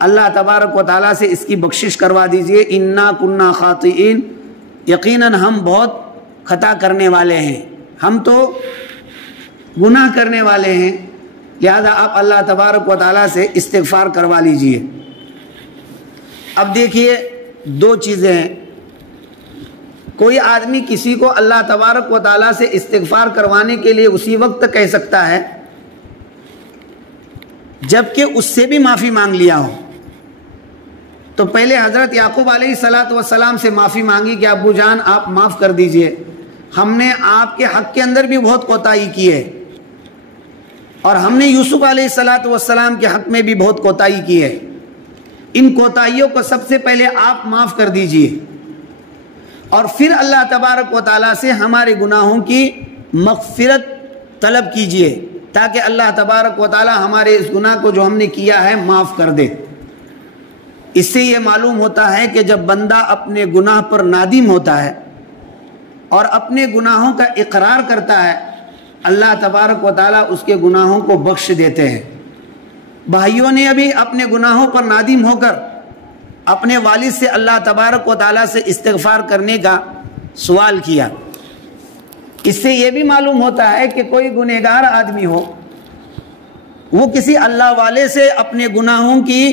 اللہ تبارک و تعالیٰ سے اس کی بخشش کروا دیجئے۔ انا کنا خاطئین، یقیناً ہم بہت خطا کرنے والے ہیں، ہم تو گناہ کرنے والے ہیں، لہذا آپ اللہ تبارک و تعالیٰ سے استغفار کروا لیجئے۔ اب دیکھیے دو چیزیں ہیں، کوئی آدمی کسی کو اللہ تبارک و تعالیٰ سے استغفار کروانے کے لیے اسی وقت کہہ سکتا ہے جبکہ اس سے بھی معافی مانگ لیا ہو۔ تو پہلے حضرت یعقوب علیہ السلام سے معافی مانگی کہ ابو جان آپ معاف کر دیجئے، ہم نے آپ کے حق کے اندر بھی بہت کوتاہی کی ہے، اور ہم نے یوسف علیہ السلام کے حق میں بھی بہت کوتاہی کی ہے، ان کوتاہیوں کو سب سے پہلے آپ معاف کر دیجئے، اور پھر اللہ تبارک و تعالیٰ سے ہمارے گناہوں کی مغفرت طلب کیجئے تاکہ اللہ تبارک و تعالیٰ ہمارے اس گناہ کو جو ہم نے کیا ہے معاف کر دے۔ اس سے یہ معلوم ہوتا ہے کہ جب بندہ اپنے گناہ پر نادم ہوتا ہے اور اپنے گناہوں کا اقرار کرتا ہے، اللہ تبارک و تعالیٰ اس کے گناہوں کو بخش دیتے ہیں۔ بھائیوں نے ابھی اپنے گناہوں پر نادم ہو کر اپنے والد سے اللہ تبارک و تعالیٰ سے استغفار کرنے کا سوال کیا۔ اس سے یہ بھی معلوم ہوتا ہے کہ کوئی گنہگار آدمی ہو، وہ کسی اللہ والے سے اپنے گناہوں کی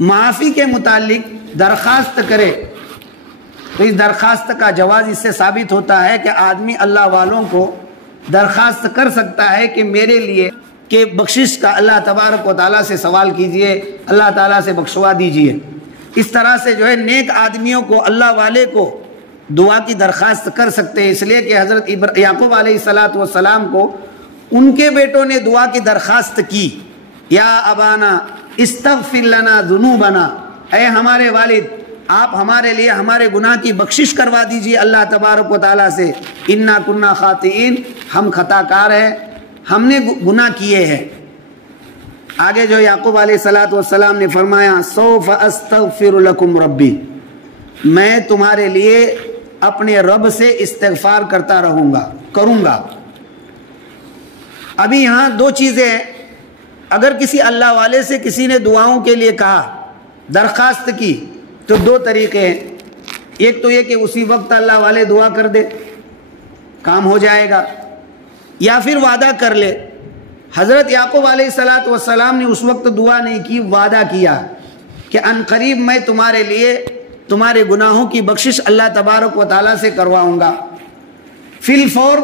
معافی کے متعلق درخواست کرے تو اس درخواست کا جواز اس سے ثابت ہوتا ہے کہ آدمی اللہ والوں کو درخواست کر سکتا ہے کہ میرے لیے کہ بخشش کا اللہ تبارک و تعالیٰ سے سوال کیجئے، اللہ تعالیٰ سے بخشوا دیجئے۔ اس طرح سے جو ہے نیک آدمیوں کو، اللہ والے کو دعا کی درخواست کر سکتے ہیں، اس لیے کہ حضرت یعقوب علیہ السلام کو ان کے بیٹوں نے دعا کی درخواست کی، یا ابانا استغفر لنا ذنوبنا، اے ہمارے والد آپ ہمارے لیے ہمارے گناہ کی بخشش کروا دیجئے اللہ تبارک و تعالیٰ سے، انا کنا خاطئین، ہم خطا کار ہیں، ہم نے گناہ کیے ہیں۔ آگے جو یعقوب علیہ السلام نے فرمایا سوف استغفر لکم ربی، میں تمہارے لیے اپنے رب سے استغفار کرتا کروں گا۔ ابھی یہاں دو چیزیں ہیں، اگر کسی اللہ والے سے کسی نے دعاؤں کے لیے کہا، درخواست کی، تو دو طریقے ہیں، ایک تو یہ کہ اسی وقت اللہ والے دعا کر دے، کام ہو جائے گا، یا پھر وعدہ کر لے۔ حضرت یعقوب علیہ السلام نے اس وقت دعا نہیں کی، وعدہ کیا کہ ان قریب میں تمہارے لیے تمہارے گناہوں کی بخشش اللہ تبارک و تعالیٰ سے کرواؤں گا۔ فی الفور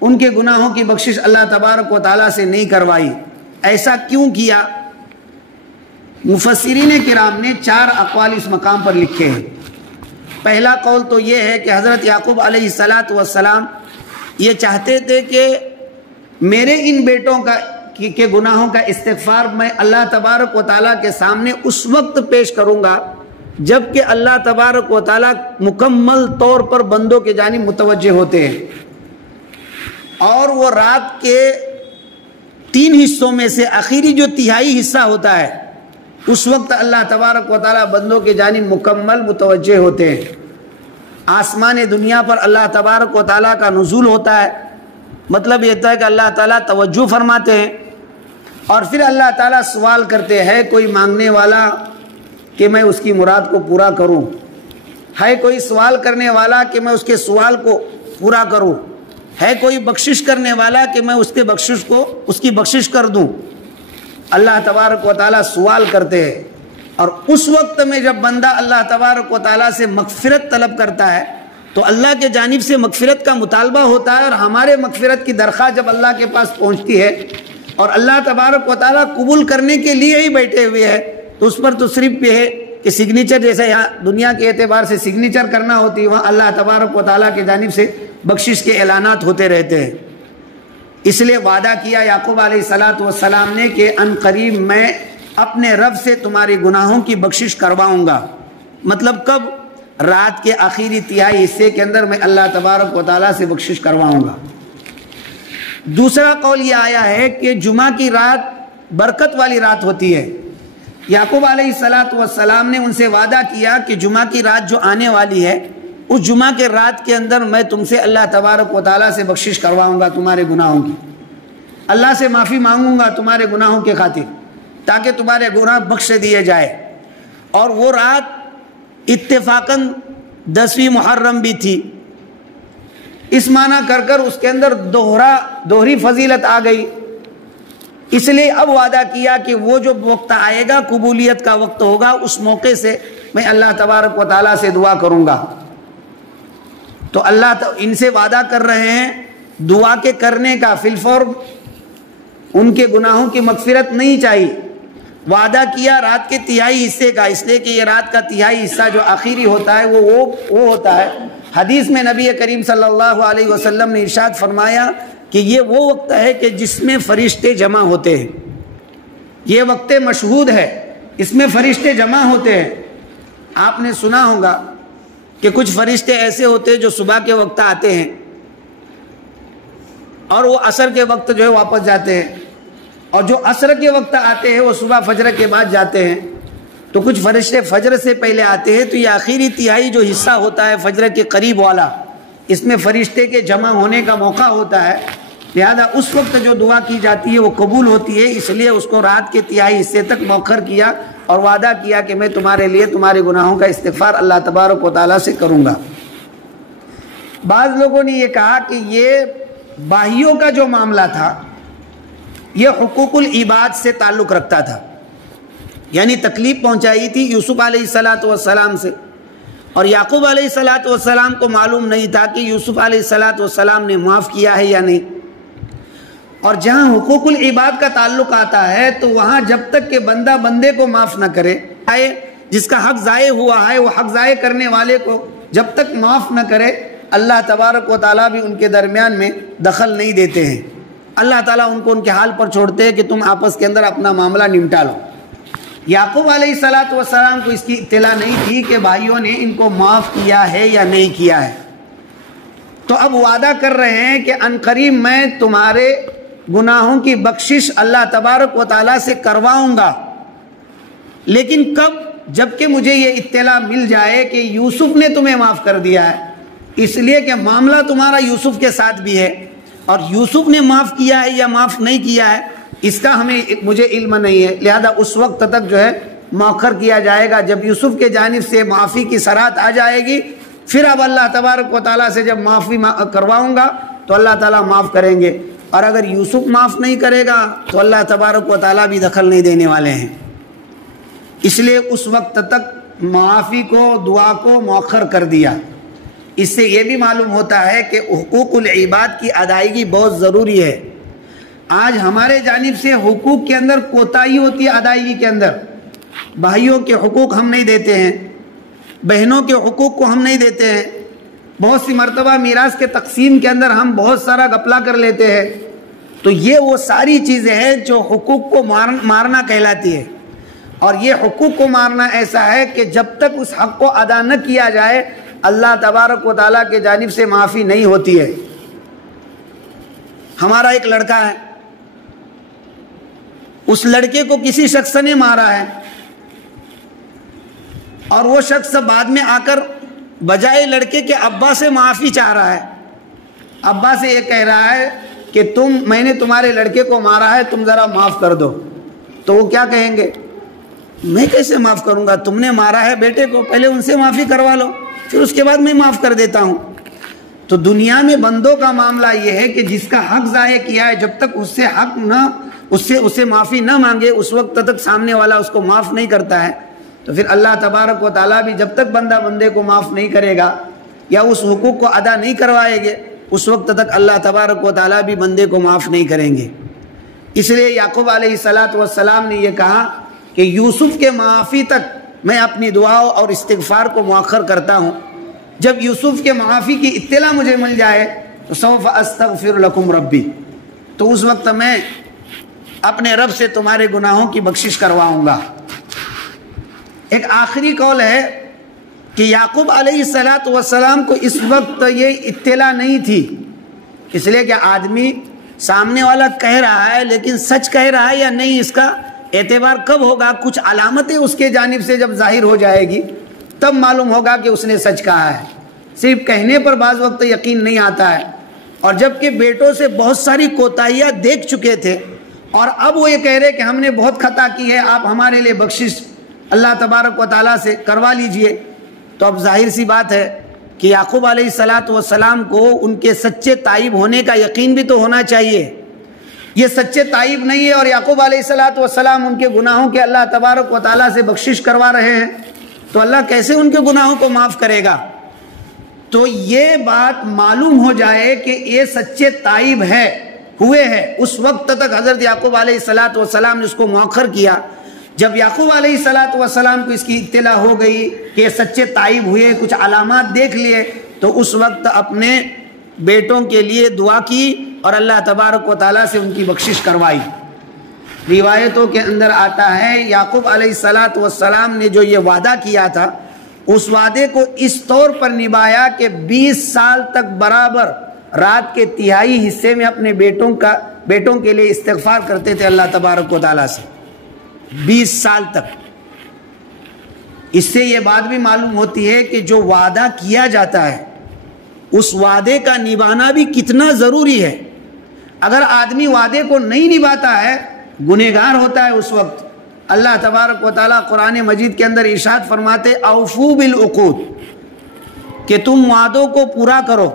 ان کے گناہوں کی بخشش اللہ تبارک و تعالیٰ سے نہیں کروائی۔ ایسا کیوں کیا؟ مفسرین کرام نے 4 اقوال اس مقام پر لکھے ہیں۔ پہلا قول تو یہ ہے کہ حضرت یعقوب علیہ السلام یہ چاہتے تھے کہ میرے ان بیٹوں کے گناہوں کا استغفار میں اللہ تبارک و تعالیٰ کے سامنے اس وقت پیش کروں گا جب کہ اللہ تبارک و تعالیٰ مکمل طور پر بندوں کے جانب متوجہ ہوتے ہیں، اور وہ رات کے 3 حصوں میں سے آخری جو تہائی حصہ ہوتا ہے اس وقت اللہ تبارک و تعالیٰ بندوں کے جانب مکمل متوجہ ہوتے ہیں۔ آسمان دنیا پر اللہ تبارک و تعالیٰ کا نزول ہوتا ہے، مطلب یہ ہے کہ اللہ تعالیٰ توجہ فرماتے ہیں، اور پھر اللہ تعالیٰ سوال کرتے ہیں کوئی مانگنے والا کہ میں اس کی مراد کو پورا کروں، ہے کوئی سوال کرنے والا کہ میں اس کے سوال کو پورا کروں، ہے کوئی بخشش کرنے والا کہ میں اس کی بخشش کر دوں۔ اللہ تبارک و تعالیٰ سوال کرتے ہیں، اور اس وقت میں جب بندہ اللہ تبارک و تعالیٰ سے مغفرت طلب کرتا ہے تو اللہ کے جانب سے مغفرت کا مطالبہ ہوتا ہے، اور ہمارے مغفرت کی درخواست جب اللہ کے پاس پہنچتی ہے اور اللہ تبارک و تعالیٰ قبول کرنے کے لیے ہی بیٹھے ہوئے ہیں، تو اس پر تو صرف یہ ہے کہ سگنیچر، جیسے یہاں دنیا کے اعتبار سے سگنیچر کرنا ہوتی ہے، وہاں اللہ تبارک و تعالیٰ کی جانب سے بخشش کے اعلانات ہوتے رہتے ہیں۔ اس لیے وعدہ کیا یعقوب علیہ السلام نے کہ ان قریب میں اپنے رب سے تمہاری گناہوں کی بخشش کرواؤں گا. مطلب کب؟ رات کے آخری تہائی حصے کے اندر میں اللہ تبارک و تعالیٰ سے بخشش کرواؤں گا. دوسرا قول یہ آیا ہے کہ جمعہ کی رات برکت والی رات ہوتی ہے. یعقوب علیہ السلام نے ان سے وعدہ کیا کہ جمعہ کی رات جو آنے والی ہے اس جمعہ کے رات کے اندر میں تم سے اللہ تبارک و تعالیٰ سے بخشش کرواؤں گا تمہارے گناہوں کی. اللہ سے معافی مانگوں گا تمہارے گناہوں کے خاطر تاکہ تمہارے گناہ بخش دیے جائے. اور وہ رات اتفاقاً 10ویں محرم بھی تھی. اس معنی کر اس کے اندر دوہری فضیلت آ گئی. اس لیے اب وعدہ کیا کہ وہ جو وقت آئے گا قبولیت کا وقت ہوگا اس موقع سے میں اللہ تبارک و تعالیٰ سے دعا کروں گا. تو اللہ ان سے وعدہ کر رہے ہیں دعا کے کرنے کا فی الفور. ان کے گناہوں کی مغفرت نہیں چاہیے. وعدہ کیا رات کے تہائی حصے کا، اس لیے کہ یہ رات کا تہائی حصہ جو آخری ہوتا ہے وہ ہوتا ہے. حدیث میں نبی کریم صلی اللہ علیہ وسلم نے ارشاد فرمایا کہ یہ وہ وقت ہے کہ جس میں فرشتے جمع ہوتے ہیں. یہ وقت مشہود ہے، اس میں فرشتے جمع ہوتے ہیں. آپ نے سنا ہوگا کہ کچھ فرشتے ایسے ہوتے ہیں جو صبح کے وقت آتے ہیں اور وہ عصر کے وقت جو ہے واپس جاتے ہیں، اور جو عصر کے وقت آتے ہیں وہ صبح فجر کے بعد جاتے ہیں. تو کچھ فرشتے فجر سے پہلے آتے ہیں. تو یہ آخری تہائی جو حصہ ہوتا ہے فجر کے قریب والا، اس میں فرشتے کے جمع ہونے کا موقع ہوتا ہے. لہذا اس وقت جو دعا کی جاتی ہے وہ قبول ہوتی ہے. اس لیے اس کو رات کے تہائی حصے تک مؤخر کیا اور وعدہ کیا کہ میں تمہارے لیے تمہارے گناہوں کا استغفار اللہ تبارک و تعالیٰ سے کروں گا. بعض لوگوں نے یہ کہا کہ یہ باہیوں کا جو معاملہ تھا یہ حقوق العباد سے تعلق رکھتا تھا. یعنی تکلیف پہنچائی تھی یوسف علیہ السلام سے، اور یعقوب علیہ السلام کو معلوم نہیں تھا کہ یوسف علیہ السلام نے معاف کیا ہے یا نہیں. اور جہاں حقوق العباد کا تعلق آتا ہے تو وہاں جب تک کہ بندہ بندے کو معاف نہ کرے، جس کا حق ضائع ہوا ہے وہ حق ضائع کرنے والے کو جب تک معاف نہ کرے، اللہ تبارک و تعالیٰ بھی ان کے درمیان میں دخل نہیں دیتے ہیں. اللہ تعالیٰ ان کو ان کے حال پر چھوڑتے ہیں کہ تم آپس کے اندر اپنا معاملہ نمٹا لو. یعقوب علیہ السلام کو اس کی اطلاع نہیں تھی کہ بھائیوں نے ان کو معاف کیا ہے یا نہیں کیا ہے. تو اب وعدہ کر رہے ہیں کہ ان قریب میں تمہارے گناہوں کی بخشش اللہ تبارک و تعالیٰ سے کرواؤں گا. لیکن کب؟ جبکہ مجھے یہ اطلاع مل جائے کہ یوسف نے تمہیں معاف کر دیا ہے. اس لیے کہ معاملہ تمہارا یوسف کے ساتھ بھی ہے، اور یوسف نے معاف کیا ہے یا معاف نہیں کیا ہے اس کا مجھے علم نہیں ہے. لہذا اس وقت تک جو ہے مؤخر کیا جائے گا. جب یوسف کے جانب سے معافی کی صراحت آ جائے گی پھر اب اللہ تبارک و تعالیٰ سے جب معافی کرواؤں گا تو اللہ تعالیٰ معاف کریں گے. اور اگر یوسف معاف نہیں کرے گا تو اللہ تبارک و تعالیٰ بھی دخل نہیں دینے والے ہیں. اس لیے اس وقت تک معافی کو، دعا کو مؤخر کر دیا. اس سے یہ بھی معلوم ہوتا ہے کہ حقوق العباد کی ادائیگی بہت ضروری ہے. آج ہمارے جانب سے حقوق کے اندر کوتاہی ہوتی ہے. ادائیگی کے اندر بھائیوں کے حقوق ہم نہیں دیتے ہیں، بہنوں کے حقوق کو ہم نہیں دیتے ہیں. بہت سی مرتبہ میراث کے تقسیم کے اندر ہم بہت سارا گپلا کر لیتے ہیں. تو یہ وہ ساری چیزیں ہیں جو حقوق کو مارنا کہلاتی ہے. اور یہ حقوق کو مارنا ایسا ہے کہ جب تک اس حق کو ادا نہ کیا جائے اللہ تبارک و تعالیٰ کے جانب سے معافی نہیں ہوتی ہے. ہمارا ایک لڑکا ہے، اس لڑکے کو کسی شخص نے مارا ہے، اور وہ شخص بعد میں آ کر بجائے لڑکے کے ابا سے معافی چاہ رہا ہے. ابا سے یہ کہہ رہا ہے کہ میں نے تمہارے لڑکے کو مارا ہے، تم ذرا معاف کر دو. تو وہ کیا کہیں گے؟ میں کیسے معاف کروں گا؟ تم نے مارا ہے بیٹے کو، پہلے ان سے معافی کروا لو، پھر اس کے بعد میں معاف کر دیتا ہوں. تو دنیا میں بندوں کا معاملہ یہ ہے کہ جس کا حق ضائع کیا ہے جب تک اس سے حق نہ اس سے معافی نہ مانگے اس وقت تک سامنے والا اس کو معاف نہیں کرتا ہے. تو پھر اللہ تبارک و تعالیٰ بھی جب تک بندہ بندے کو معاف نہیں کرے گا یا اس حقوق کو ادا نہیں کروائے گے اس وقت تک اللہ تبارک و تعالیٰ بھی بندے کو معاف نہیں کریں گے. اس لیے یعقوب علیہ السلام نے یہ کہا کہ یوسف کے معافی تک میں اپنی دعاؤں اور استغفار کو مؤخر کرتا ہوں. جب یوسف کے معافی کی اطلاع مجھے مل جائے تو سوف استغفر لکم ربی، تو اس وقت میں اپنے رب سے تمہارے گناہوں کی بخشش کرواؤں گا۔ ایک آخری قول ہے کہ یعقوب علیہ السلام کو اس وقت یہ اطلاع نہیں تھی، اس لیے کہ آدمی سامنے والا کہہ رہا ہے لیکن سچ کہہ رہا ہے یا نہیں، اس کا اعتبار کب ہوگا؟ کچھ علامتیں اس کے جانب سے جب ظاہر ہو جائے گی تب معلوم ہوگا کہ اس نے سچ کہا ہے۔ صرف کہنے پر بعض وقت یقین نہیں آتا ہے، اور جب کہ بیٹوں سے بہت ساری کوتاہیاں دیکھ چکے تھے اور اب وہ یہ کہہ رہے کہ ہم نے بہت خطا کی ہے، آپ ہمارے لیے بخشش اللہ تبارک و تعالیٰ سے کروا لیجئے، تو اب ظاہر سی بات ہے کہ یعقوب علیہ السلام کو ان کے سچے تائب ہونے کا یقین بھی تو ہونا چاہیے۔ یہ سچے تائب نہیں ہے اور یعقوب علیہ السلام ان کے گناہوں کے اللہ تبارک و تعالیٰ سے بخشش کروا رہے ہیں، تو اللہ کیسے ان کے گناہوں کو معاف کرے گا؟ تو یہ بات معلوم ہو جائے کہ یہ سچے تائب ہوئے ہیں، اس وقت تک حضرت یعقوب علیہ السلام نے اس کو مؤخر کیا۔ جب یعقوب علیہ السلام کو اس کی اطلاع ہو گئی کہ یہ سچے تائب ہوئے، کچھ علامات دیکھ لیے، تو اس وقت اپنے بیٹوں کے لیے دعا کی اور اللہ تبارک و تعالیٰ سے ان کی بخشش کروائی۔ روایتوں کے اندر آتا ہے یعقوب علیہ السلام نے جو یہ وعدہ کیا تھا، اس وعدے کو اس طور پر نبھایا کہ 20 سال تک برابر رات کے تہائی حصے میں اپنے بیٹوں کے لیے استغفار کرتے تھے اللہ تبارک و تعالیٰ سے، 20 سال تک۔ اس سے یہ بات بھی معلوم ہوتی ہے کہ جو وعدہ کیا جاتا ہے اس وعدے کا نبھانا بھی کتنا ضروری ہے۔ اگر آدمی وعدے کو نہیں نبھاتا ہے، گنہگار ہوتا ہے اس وقت۔ اللہ تبارک و تعالیٰ قرآن مجید کے اندر ارشاد فرماتے اوفو بالعقود، کہ تم وعدوں کو پورا کرو،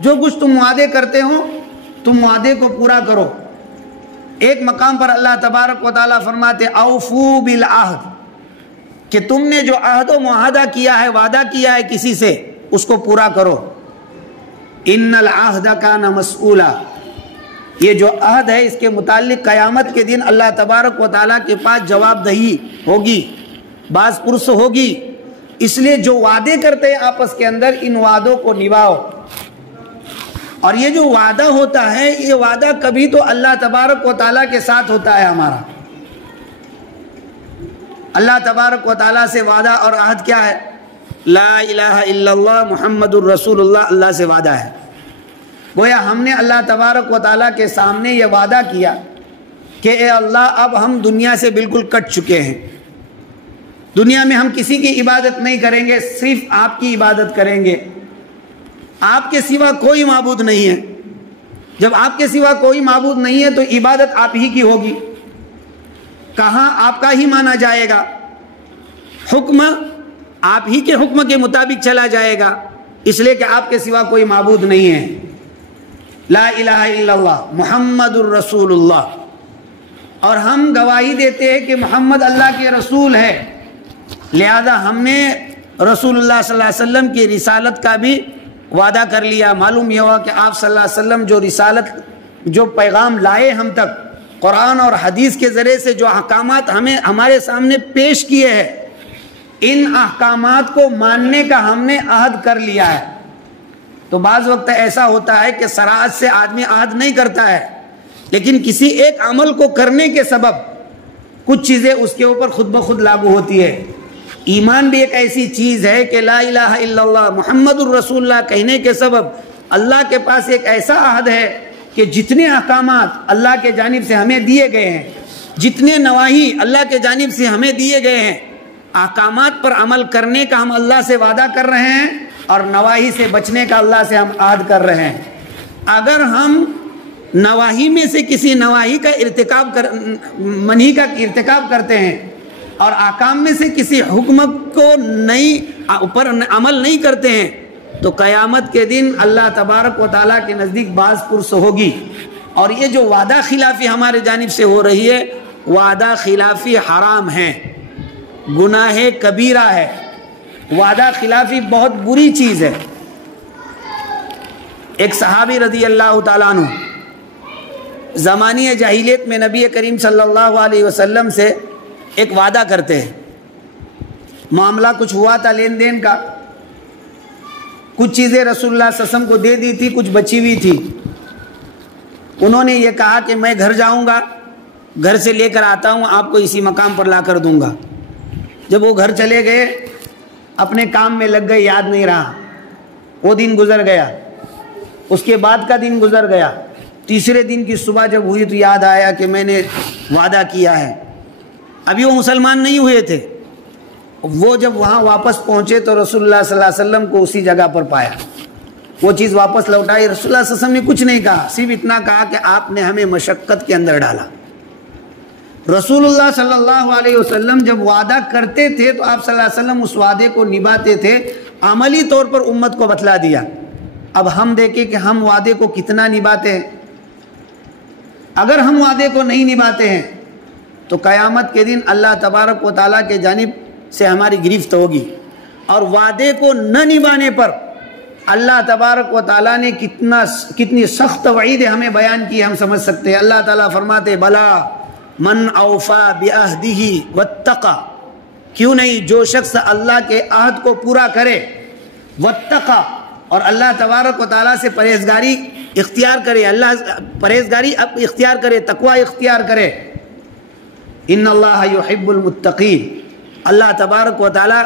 جو کچھ تم وعدے کرتے ہو تم وعدے کو پورا کرو۔ ایک مقام پر اللہ تبارک و تعالیٰ فرماتے اوفو بالعہد، کہ تم نے جو عہد و معاہدہ کیا ہے، وعدہ کیا ہے کسی سے، اس کو پورا کرو۔ ان العہد کان مسئولا، یہ جو عہد ہے اس کے متعلق قیامت کے دن اللہ تبارک و تعالیٰ کے پاس جواب دہی ہوگی، باز پرس ہوگی۔ اس لیے جو وعدے کرتے ہیں آپس کے اندر، ان وعدوں کو نبھاؤ۔ اور یہ جو وعدہ ہوتا ہے، یہ وعدہ کبھی تو اللہ تبارک و تعالیٰ کے ساتھ ہوتا ہے ہمارا۔ اللہ تبارک و تعالیٰ سے وعدہ اور عہد کیا ہے؟ لا الہ الا اللہ محمد الرسول اللہ، اللہ سے وعدہ ہے۔ گویا ہم نے اللہ تبارک و تعالیٰ کے سامنے یہ وعدہ کیا کہ اے اللہ اب ہم دنیا سے بالکل کٹ چکے ہیں، دنیا میں ہم کسی کی عبادت نہیں کریں گے، صرف آپ کی عبادت کریں گے، آپ کے سوا کوئی معبود نہیں ہے۔ جب آپ کے سوا کوئی معبود نہیں ہے تو عبادت آپ ہی کی ہوگی، کہاں آپ کا ہی مانا جائے گا، حکم آپ ہی کے حکم کے مطابق چلا جائے گا، اس لیے کہ آپ کے سوا کوئی معبود نہیں ہے۔ لا الہ الا اللہ محمد الرسول اللہ، اور ہم گواہی دیتے ہیں کہ محمد اللہ کے رسول ہے، لہذا ہم نے رسول اللہ صلی اللہ علیہ وسلم کی رسالت کا بھی وعدہ کر لیا۔ معلوم یہ ہوا کہ آپ صلی اللہ علیہ وسلم جو رسالت، جو پیغام لائے ہم تک، قرآن اور حدیث کے ذریعے سے جو احکامات ہمارے سامنے پیش کیے ہیں، ان احکامات کو ماننے کا ہم نے عہد کر لیا ہے۔ تو بعض وقت ایسا ہوتا ہے کہ صراحت سے آدمی عہد نہیں کرتا ہے، لیکن کسی ایک عمل کو کرنے کے سبب کچھ چیزیں اس کے اوپر خود بخود لاگو ہوتی ہے۔ ایمان بھی ایک ایسی چیز ہے کہ لا الہ الا اللہ محمد الرسول اللہ کہنے کے سبب اللہ کے پاس ایک ایسا عہد ہے کہ جتنے احکامات اللہ کے جانب سے ہمیں دیے گئے ہیں، جتنے نواہی اللہ کے جانب سے ہمیں دیے گئے ہیں، احکامات پر عمل کرنے کا ہم اللہ سے وعدہ کر رہے ہیں اور نواہی سے بچنے کا اللہ سے ہم عہد کر رہے ہیں۔ اگر ہم نواہی میں سے کسی نواہی کا منہی کا ارتکاب کرتے ہیں اور احکام میں سے کسی حکم کو اوپر عمل نہیں کرتے ہیں، تو قیامت کے دن اللہ تبارک و تعالیٰ کے نزدیک باز پرس ہوگی۔ اور یہ جو وعدہ خلافی ہمارے جانب سے ہو رہی ہے، وعدہ خلافی حرام ہے، گناہ کبیرہ ہے، وعدہ خلافی بہت بری چیز ہے۔ ایک صحابی رضی اللہ تعالیٰ عنہ زمانیہ جاہلیت میں نبی کریم صلی اللہ علیہ وسلم سے ایک وعدہ کرتے ہیں۔ معاملہ کچھ ہوا تھا لین دین کا، کچھ چیزیں رسول اللہ صلی اللہ علیہ وسلم کو دے دی تھی، کچھ بچی ہوئی تھی۔ انہوں نے یہ کہا کہ میں گھر جاؤں گا, گھر سے لے کر آتا ہوں, آپ کو اسی مقام پر لا کر دوں گا. جب وہ گھر چلے گئے, اپنے کام میں لگ گئے, یاد نہیں رہا. وہ دن گزر گیا, اس کے بعد کا دن گزر گیا. تیسرے دن کی صبح جب ہوئی تو یاد آیا کہ میں نے وعدہ کیا ہے. ابھی وہ مسلمان نہیں ہوئے تھے. وہ جب وہاں واپس پہنچے تو رسول اللہ صلی اللہ علیہ وسلم کو اسی جگہ پر پایا. وہ چیز واپس لوٹائی. رسول اللہ صلی اللہ علیہ وسلم نے کچھ نہیں کہا, صرف اتنا کہا کہ آپ نے ہمیں مشقت کے اندر ڈالا. رسول اللہ صلی اللہ علیہ وسلم جب وعدہ کرتے تھے تو آپ صلی اللہ علیہ وسلم اس وعدے کو نبھاتے تھے, عملی طور پر امت کو بتلا دیا. اب ہم دیکھیں کہ ہم وعدے کو کتنا نبھاتے ہیں. اگر ہم وعدے کو نہیں نبھاتے ہیں تو قیامت کے دن اللہ تبارک و تعالیٰ کے جانب سے ہماری گرفت ہوگی. اور وعدے کو نہ نبھانے پر اللہ تبارک و تعالیٰ نے کتنی سخت وعید ہمیں بیان کی, ہم سمجھ سکتے ہیں. اللہ تعالیٰ فرماتے بلا من اوفا بعہدہ واتقى, کیوں نہیں, جو شخص اللہ کے عہد کو پورا کرے, واتقى, اور اللہ تبارک و تعالیٰ سے پرہیزگاری اختیار کرے, اللہ پرہیزگاری اختیار کرے, تقوی اختیار کرے. ان اللہ یحب المتقین, اللہ تبارک و تعالیٰ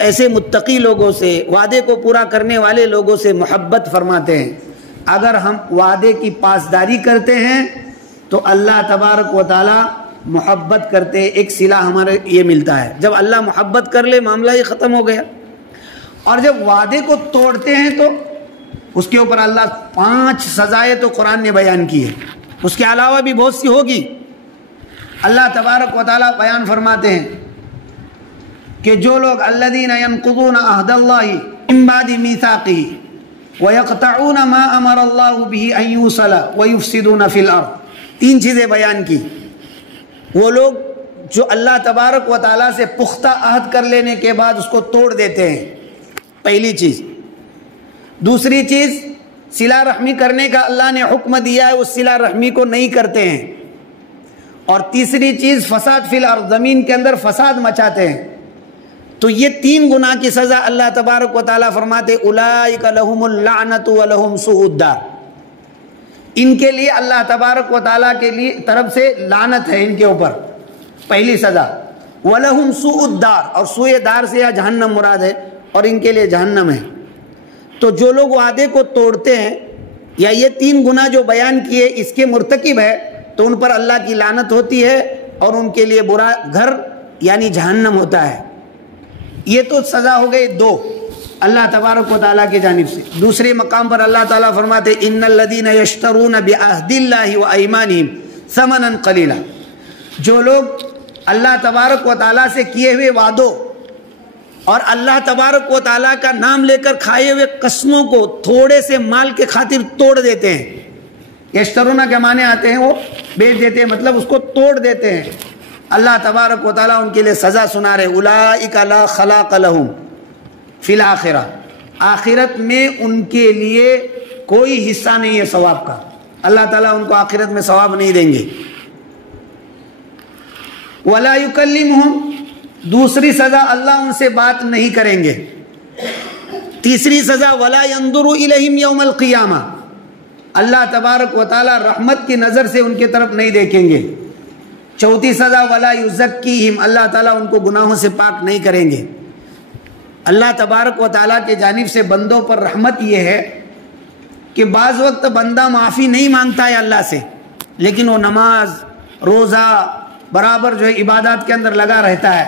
ایسے متقی لوگوں سے, وعدے کو پورا کرنے والے لوگوں سے محبت فرماتے ہیں. اگر ہم وعدے کی پاسداری کرتے ہیں تو اللہ تبارک و تعالیٰ محبت کرتے ہیں. ایک صلہ ہمارے یہ ملتا ہے, جب اللہ محبت کر لے معاملہ ہی ختم ہو گیا. اور جب وعدے کو توڑتے ہیں تو اس کے اوپر اللہ 5 سزائیں تو قرآن نے بیان کی ہے, اس کے علاوہ بھی بہت سی ہوگی. اللہ تبارک و تعالیٰ بیان فرماتے ہیں کہ جو لوگ الذین ینقضون عہد اللہ من بعد میثاقہ ویقطعون ما امر اللہ بہ ان یوصل ویفسدون فی الارض, 3 چیزیں بیان کی. وہ لوگ جو اللہ تبارک و تعالیٰ سے پختہ عہد کر لینے کے بعد اس کو توڑ دیتے ہیں, پہلی چیز. دوسری چیز, صلہ رحمی کرنے کا اللہ نے حکم دیا ہے, اس صلہ رحمی کو نہیں کرتے ہیں. اور تیسری چیز فساد فی الارض, زمین کے اندر فساد مچاتے ہیں. تو یہ 3 گناہ کی سزا اللہ تبارک و تعالیٰ فرماتے اولئک لہم اللعنۃ ولہم سوء الدار, ان کے لیے اللہ تبارک و تعالیٰ کے لیے طرف سے لعنت ہے ان کے اوپر, پہلی سزا. ولہم سوء الدار, اور سوء دار سے یا جہنم مراد ہے, اور ان کے لیے جہنم ہے. تو جو لوگ وعدے کو توڑتے ہیں یا یہ 3 گناہ جو بیان کیے اس کے مرتکب ہے تو ان پر اللہ کی لعنت ہوتی ہے اور ان کے لیے برا گھر یعنی جہنم ہوتا ہے. یہ تو سزا ہو گئی 2 اللہ تبارک و تعالیٰ کی جانب سے. دوسرے مقام پر اللہ تعالیٰ فرماتے ان الذین یشترون بعہد اللہ وایمانہم ثمنا قلیلا, جو لوگ اللہ تبارک و تعالیٰ سے کیے ہوئے وعدوں اور اللہ تبارک و تعالیٰ کا نام لے کر کھائے ہوئے قسموں کو تھوڑے سے مال کے خاطر توڑ دیتے ہیں. یشترونا کے معنی آتے ہیں وہ بیچ دیتے ہیں, مطلب اس کو توڑ دیتے ہیں. اللہ تبارک و تعالیٰ ان کے لیے سزا سنا رہے اولئک لا خلاق لہم فی الآخرہ, آخرت میں ان کے لیے کوئی حصہ نہیں ہے ثواب کا. اللہ تعالیٰ ان کو آخرت میں ثواب نہیں دیں گے. ولا یکلمہم, دوسری سزا اللہ ان سے بات نہیں کریں گے. تیسری سزا ولا ینظر الیہم یوم القیامہ, اللہ تبارک و تعالیٰ رحمت کی نظر سے ان کی طرف نہیں دیکھیں گے. چوتھی سزا ولا یزکیہم, اللہ تعالیٰ ان کو گناہوں سے پاک نہیں کریں گے. اللہ تبارک و تعالیٰ کے جانب سے بندوں پر رحمت یہ ہے کہ بعض وقت بندہ معافی نہیں مانگتا ہے اللہ سے, لیکن وہ نماز روزہ برابر جو ہے عبادات کے اندر لگا رہتا ہے.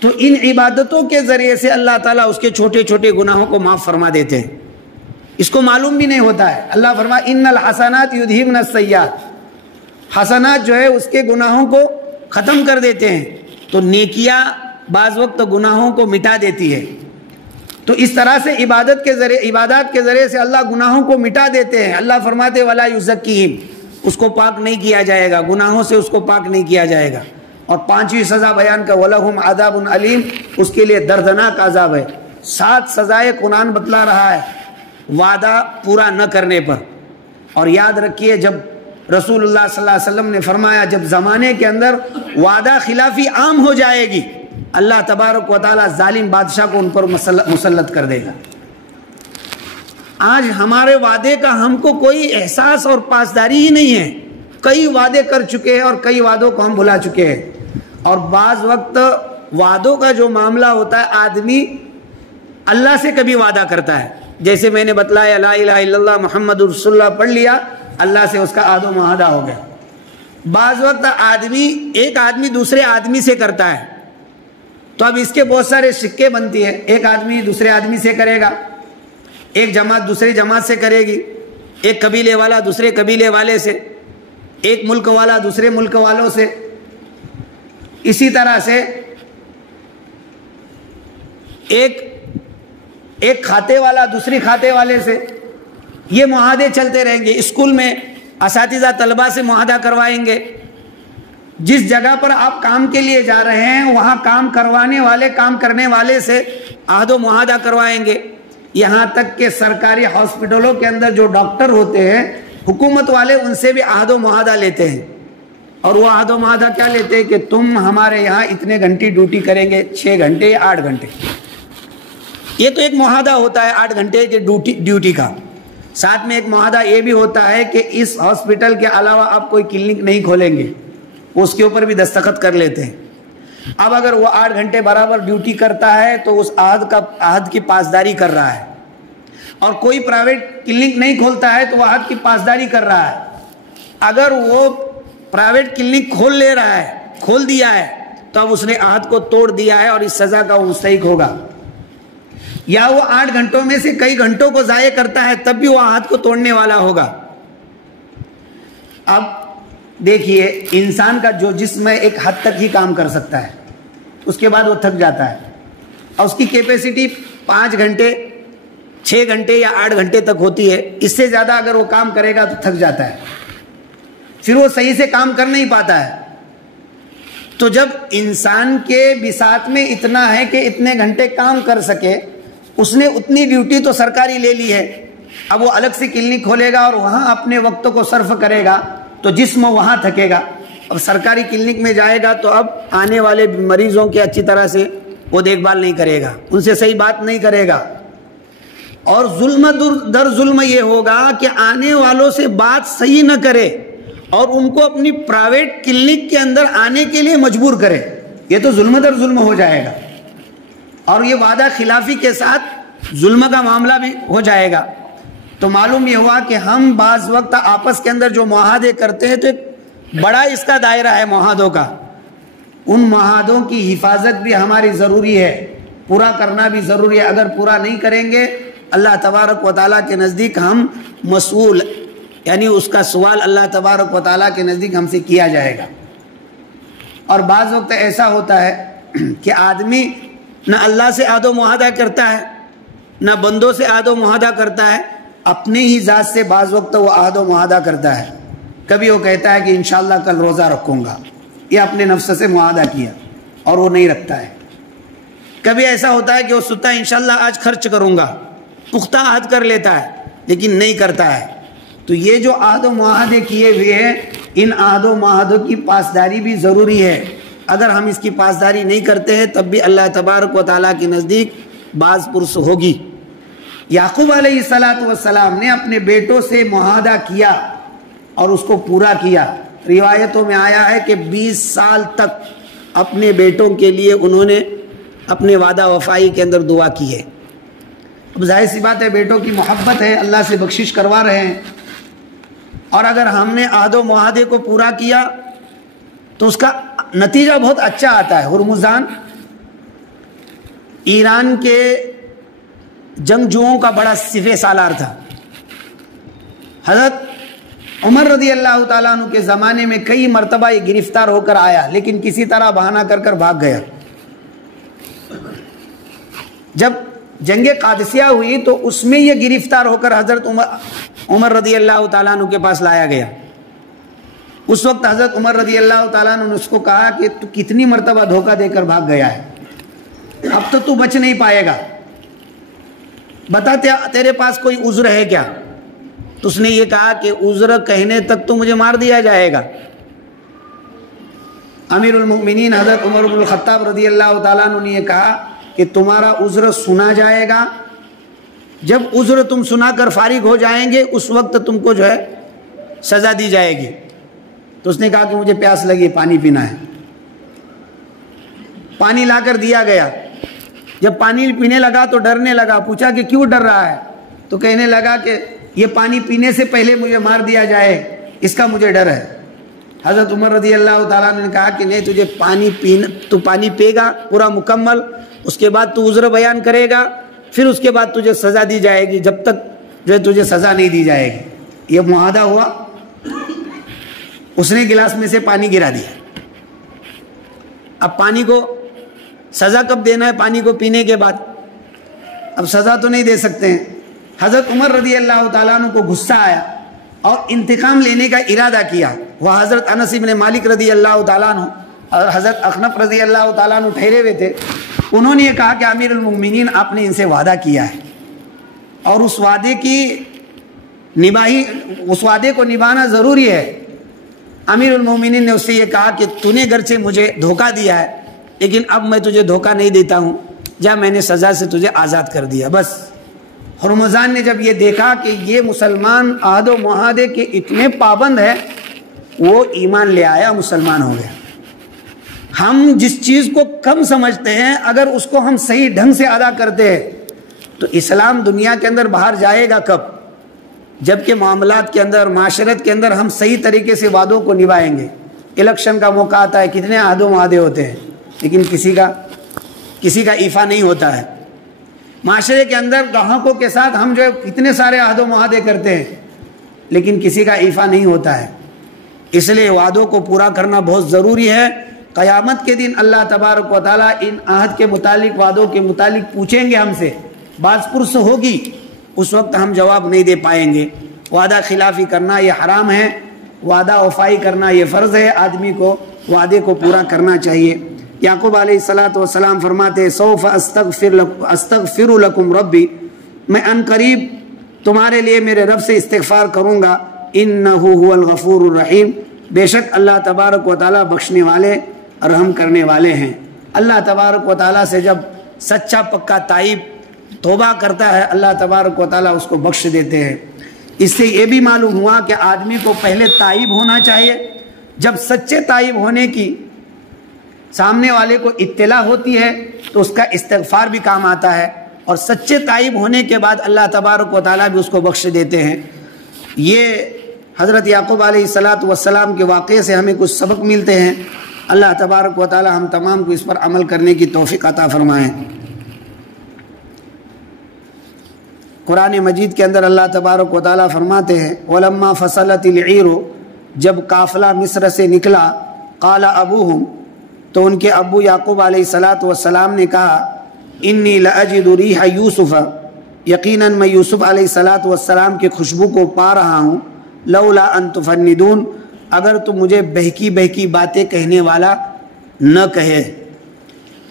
تو ان عبادتوں کے ذریعے سے اللہ تعالیٰ اس کے چھوٹے چھوٹے گناہوں کو معاف فرما دیتے ہیں. اس کو معلوم بھی نہیں ہوتا ہے. اللہ فرما ان الحسنات یذہبن السیئات, حسنات جو ہے اس کے گناہوں کو ختم کر دیتے ہیں. تو نیکیاں بعض وقت گناہوں کو مٹا دیتی ہے. تو اس طرح سے عبادات کے ذریعے سے اللہ گناہوں کو مٹا دیتے ہیں. اللہ فرماتے ولا یزکیہم, اس کو پاک نہیں کیا جائے گا, گناہوں سے اس کو پاک نہیں کیا جائے گا. اور 5ویں سزا بیان کا وَلَهُمْ عَذَابٌ علیم, اس کے لیے دردناک عذاب ہے. 7 سزائیں قرآن بتلا رہا ہے وعدہ پورا نہ کرنے پر. اور یاد رکھیے جب رسول اللہ صلی اللہ علیہ وسلم نے فرمایا جب زمانے کے اندر وعدہ خلافی عام ہو جائے گی اللہ تبارک و تعالیٰ ظالم بادشاہ کو ان پر مسلط کر دے گا. آج ہمارے وعدے کا ہم کو کوئی احساس اور پاسداری ہی نہیں ہے. کئی وعدے کر چکے ہیں اور کئی وعدوں کو ہم بھلا چکے ہیں. اور بعض وقت وعدوں کا جو معاملہ ہوتا ہے آدمی اللہ سے کبھی وعدہ کرتا ہے, جیسے میں نے بتلایا لا الہ الا اللہ محمد رسول اللہ پڑھ لیا, اللہ سے اس کا عہد و معاہدہ ہو گیا. بعض وقت ایک آدمی دوسرے آدمی سے کرتا ہے تو اب اس کے بہت سارے سکے بنتی ہیں. ایک آدمی دوسرے آدمی سے کرے گا, ایک جماعت دوسری جماعت سے کرے گی, ایک قبیلے والا دوسرے قبیلے والے سے, ایک ملک والا دوسرے ملک والوں سے, اسی طرح سے ایک کھاتے والا دوسری کھاتے والے سے. یہ معاہدے چلتے رہیں گے. اسکول میں اساتذہ طلبہ سے معاہدہ کروائیں گے. جس جگہ پر آپ کام کے لیے جا رہے ہیں وہاں کام کروانے والے کام کرنے والے سے عہد و معاہدہ کروائیں گے. یہاں تک کہ سرکاری ہاسپٹلوں کے اندر جو ڈاکٹر ہوتے ہیں حکومت والے ان سے بھی عہد و معاہدہ لیتے ہیں. اور وہ عہد و معاہدہ کیا لیتے ہیں کہ تم ہمارے یہاں اتنے گھنٹے ڈیوٹی کریں گے, 6 گھنٹے یا 8 گھنٹے. یہ تو ایک معاہدہ ہوتا ہے 8 گھنٹے کے ڈیوٹی کا. ساتھ میں ایک معاہدہ یہ بھی ہوتا ہے کہ اس ہاسپٹل کے علاوہ آپ کوئی کلینک نہیں کھولیں گے, اس کے اوپر بھی دستخط کر لیتے ہیں. اب اگر وہ 8 گھنٹے برابر ڈیوٹی کرتا ہے تو اس عہد کی پاسداری کر رہا ہے. اور کوئی پرائیویٹ کلینک نہیں کھولتا ہے تو وہ عہد کی پاسداری کر رہا ہے. اگر وہ پرائیویٹ کلینک کھول دیا ہے تو اب اس نے عہد کو توڑ دیا ہے اور اس سزا کا وہ مستحق ہوگا. یا وہ 8 گھنٹوں میں سے کئی گھنٹوں کو ضائع کرتا ہے تب بھی وہ عہد کو توڑنے والا ہوگا. اب دیکھیے انسان کا جو جسم ہے ایک حد تک ہی کام کر سکتا ہے, اس کے بعد وہ تھک جاتا ہے. اور اس کی کیپیسٹی 5 گھنٹے 6 گھنٹے یا 8 گھنٹے تک ہوتی ہے. اس سے زیادہ اگر وہ کام کرے گا تو تھک جاتا ہے, پھر وہ صحیح سے کام کر نہیں پاتا ہے. تو جب انسان کے بساط میں اتنا ہے کہ اتنے گھنٹے کام کر سکے, اس نے اتنی ڈیوٹی تو سرکاری لے لی ہے. اب وہ الگ سے کلینک کھولے گا اور وہاں اپنے وقت کو صرف کرے گا تو جسم وہاں تھکے گا. اب سرکاری کلینک میں جائے گا تو اب آنے والے مریضوں کے اچھی طرح سے وہ دیکھ بھال نہیں کرے گا, ان سے صحیح بات نہیں کرے گا. اور ظلم در ظلم یہ ہوگا کہ آنے والوں سے بات صحیح نہ کرے اور ان کو اپنی پرائیویٹ کلینک کے اندر آنے کے لیے مجبور کرے. یہ تو ظلم در ظلم ہو جائے گا. اور یہ وعدہ خلافی کے ساتھ ظلم کا معاملہ بھی ہو جائے گا. تو معلوم یہ ہوا کہ ہم بعض وقت آپس کے اندر جو معاہدے کرتے ہیں تو ایک بڑا اس کا دائرہ ہے معاہدوں کا. ان معاہدوں کی حفاظت بھی ہماری ضروری ہے, پورا کرنا بھی ضروری ہے. اگر پورا نہیں کریں گے اللہ تبارک و تعالیٰ کے نزدیک ہم مسئول, یعنی اس کا سوال اللہ تبارک و تعالیٰ کے نزدیک ہم سے کیا جائے گا. اور بعض وقت ایسا ہوتا ہے کہ آدمی نہ اللہ سے عہد و معاہدہ کرتا ہے نہ بندوں سے عہد و معاہدہ کرتا ہے, اپنے ہی ذات سے بعض وقت وہ عہد و معاہدہ کرتا ہے. کبھی وہ کہتا ہے کہ انشاءاللہ کل روزہ رکھوں گا, یہ اپنے نفس سے معاہدہ کیا اور وہ نہیں رکھتا ہے. کبھی ایسا ہوتا ہے کہ وہ سوچتا ہے انشاءاللہ آج خرچ کروں گا, پختہ عہد کر لیتا ہے لیکن نہیں کرتا ہے. تو یہ جو عہد و معاہدے کیے ہوئے ہیں ان عہد و معاہدوں کی پاسداری بھی ضروری ہے. اگر ہم اس کی پاسداری نہیں کرتے ہیں تب بھی اللہ تبارک و تعالیٰ کے نزدیک باز پرس ہوگی. یعقوب علیہ السلام نے اپنے بیٹوں سے معاہدہ کیا اور اس کو پورا کیا. روایتوں میں آیا ہے کہ 20 سال تک اپنے بیٹوں کے لیے انہوں نے اپنے وعدہ وفائی کے اندر دعا کی ہے. اب ظاہر سی بات ہے بیٹوں کی محبت ہے, اللہ سے بخشش کروا رہے ہیں, اور اگر ہم نے عہد و معاہدے کو پورا کیا تو اس کا نتیجہ بہت اچھا آتا ہے. ہرمزان ایران کے جنگجوؤں کا بڑا سپہ سالار تھا. حضرت عمر رضی اللہ تعالیٰ عنہ کے زمانے میں کئی مرتبہ یہ گرفتار ہو کر آیا لیکن کسی طرح بہانہ کر کر بھاگ گیا. جب جنگ قادسیہ ہوئی تو اس میں یہ گرفتار ہو کر حضرت عمر رضی اللہ تعالیٰ عنہ کے پاس لایا گیا. اس وقت حضرت عمر رضی اللہ تعالیٰ عنہ نے اس کو کہا کہ تو کتنی مرتبہ دھوکہ دے کر بھاگ گیا ہے, اب تو بچ نہیں پائے گا, بتا تیرے پاس کوئی عذر ہے کیا؟ تو اس نے یہ کہا کہ عذر کہنے تک تو مجھے مار دیا جائے گا. امیر المؤمنین حضرت عمر بن الخطاب رضی اللہ تعالیٰ عنہ نے یہ کہا کہ تمہارا عذر سنا جائے گا جب عذر تم سنا کر فارغ ہو جائیں گے اس وقت تم کو جو ہے سزا دی جائے گی۔ تو اس نے کہا کہ مجھے پیاس لگی، پانی پینا ہے۔ پانی لا کر دیا گیا۔ جب پانی پینے لگا تو ڈرنے لگا، پوچھا کہ کیوں ڈر رہا ہے؟ تو کہنے لگا کہ یہ پانی پینے سے پہلے مجھے مار دیا جائے، اس کا مجھے ڈر ہے۔ حضرت عمر رضی اللہ تعالیٰ نے کہا کہ نہیں، تجھے تو پانی پے گا پورا مکمل، اس کے بعد تو عذر بیان کرے گا، پھر اس کے بعد تجھے سزا دی جائے گی، جب تک جو ہے تجھے سزا نہیں دی جائے گی۔ یہ معاہدہ ہوا۔ اس نے گلاس میں سے پانی گرا دیا۔ اب پانی کو سزا کب دینا ہے؟ پانی کو پینے کے بعد۔ اب سزا تو نہیں دے سکتے ہیں۔ حضرت عمر رضی اللہ تعالیٰ عنہ کو غصہ آیا اور انتقام لینے کا ارادہ کیا۔ وہ حضرت انس بن مالک رضی اللہ تعالیٰ عنہ اور حضرت اخنف رضی اللہ تعالیٰ عنہ ٹھہرے ہوئے تھے۔ انہوں نے یہ کہا کہ امیر المؤمنین آپ نے ان سے وعدہ کیا ہے اور اس وعدے کو نبھانا ضروری ہے۔ امیر المؤمنین نے اس سے یہ کہا کہ تو نے گرچہ مجھے دھوکہ دیا ہے لیکن اب میں تجھے دھوکہ نہیں دیتا ہوں، جا میں نے سزا سے تجھے آزاد کر دیا بس۔ ہرمزان نے جب یہ دیکھا کہ یہ مسلمان عہد و معاہدے کے اتنے پابند ہے، وہ ایمان لے آیا، مسلمان ہو گیا۔ ہم جس چیز کو کم سمجھتے ہیں اگر اس کو ہم صحیح ڈھنگ سے ادا کرتے ہیں تو اسلام دنیا کے اندر باہر جائے گا کب؟ جبکہ معاملات کے اندر، معاشرت کے اندر ہم صحیح طریقے سے وعدوں کو نبھائیں گے۔ الیکشن کا موقع آتا ہے، کتنے عہد و معاہدے ہوتے ہیں لیکن کسی کا ایفا نہیں ہوتا ہے۔ معاشرے کے اندر گاہکوں کے ساتھ ہم جو ہے کتنے سارے عہد و معاہدے کرتے ہیں لیکن کسی کا ایفا نہیں ہوتا ہے۔ اس لیے وعدوں کو پورا کرنا بہت ضروری ہے۔ قیامت کے دن اللہ تبارک و تعالیٰ ان عہد کے متعلق، وعدوں کے متعلق پوچھیں گے ہم سے، باز پرس ہوگی، اس وقت ہم جواب نہیں دے پائیں گے۔ وعدہ خلافی کرنا یہ حرام ہے، وعدہ وفائی کرنا یہ فرض ہے۔ آدمی کو وعدے کو پورا کرنا چاہیے۔ یعقوب علیہ السلام فرماتے ہیں سوف استغفر لکم ربی، میں ان قریب تمہارے لیے میرے رب سے استغفار کروں گا، انہ هو الغفور الرحیم، بے شک اللہ تبارک و تعالیٰ بخشنے والے رحم کرنے والے ہیں۔ اللہ تبارک و تعالیٰ سے جب سچا پکا تائب توبہ کرتا ہے اللہ تبارک و تعالیٰ اس کو بخش دیتے ہیں۔ اس سے یہ بھی معلوم ہوا کہ آدمی کو پہلے تائب ہونا چاہیے، جب سچے تائب ہونے کی سامنے والے کو اطلاع ہوتی ہے تو اس کا استغفار بھی کام آتا ہے، اور سچے تائب ہونے کے بعد اللہ تبارک و تعالیٰ بھی اس کو بخش دیتے ہیں۔ یہ حضرت یعقوب علیہ السلام کے واقعے سے ہمیں کچھ سبق ملتے ہیں۔ اللہ تبارک و تعالیٰ ہم تمام کو اس پر عمل کرنے کی توفیق عطا فرمائیں۔ قرآن مجید کے اندر اللہ تبارک و تعالیٰ فرماتے ہیں وَلَمَّا فَصَلَتِ الْعِيرُ، جب قافلہ مصر سے نکلا، قال ابوہم، تو ان کے ابو یعقوب علیہ السلام نے کہا انی لأجد ریح یوسف، یقیناً میں یوسف علیہ السلام کی خوشبو کو پا رہا ہوں، لولا ان تفندون، اگر تو مجھے بہکی بہکی باتیں کہنے والا نہ کہے۔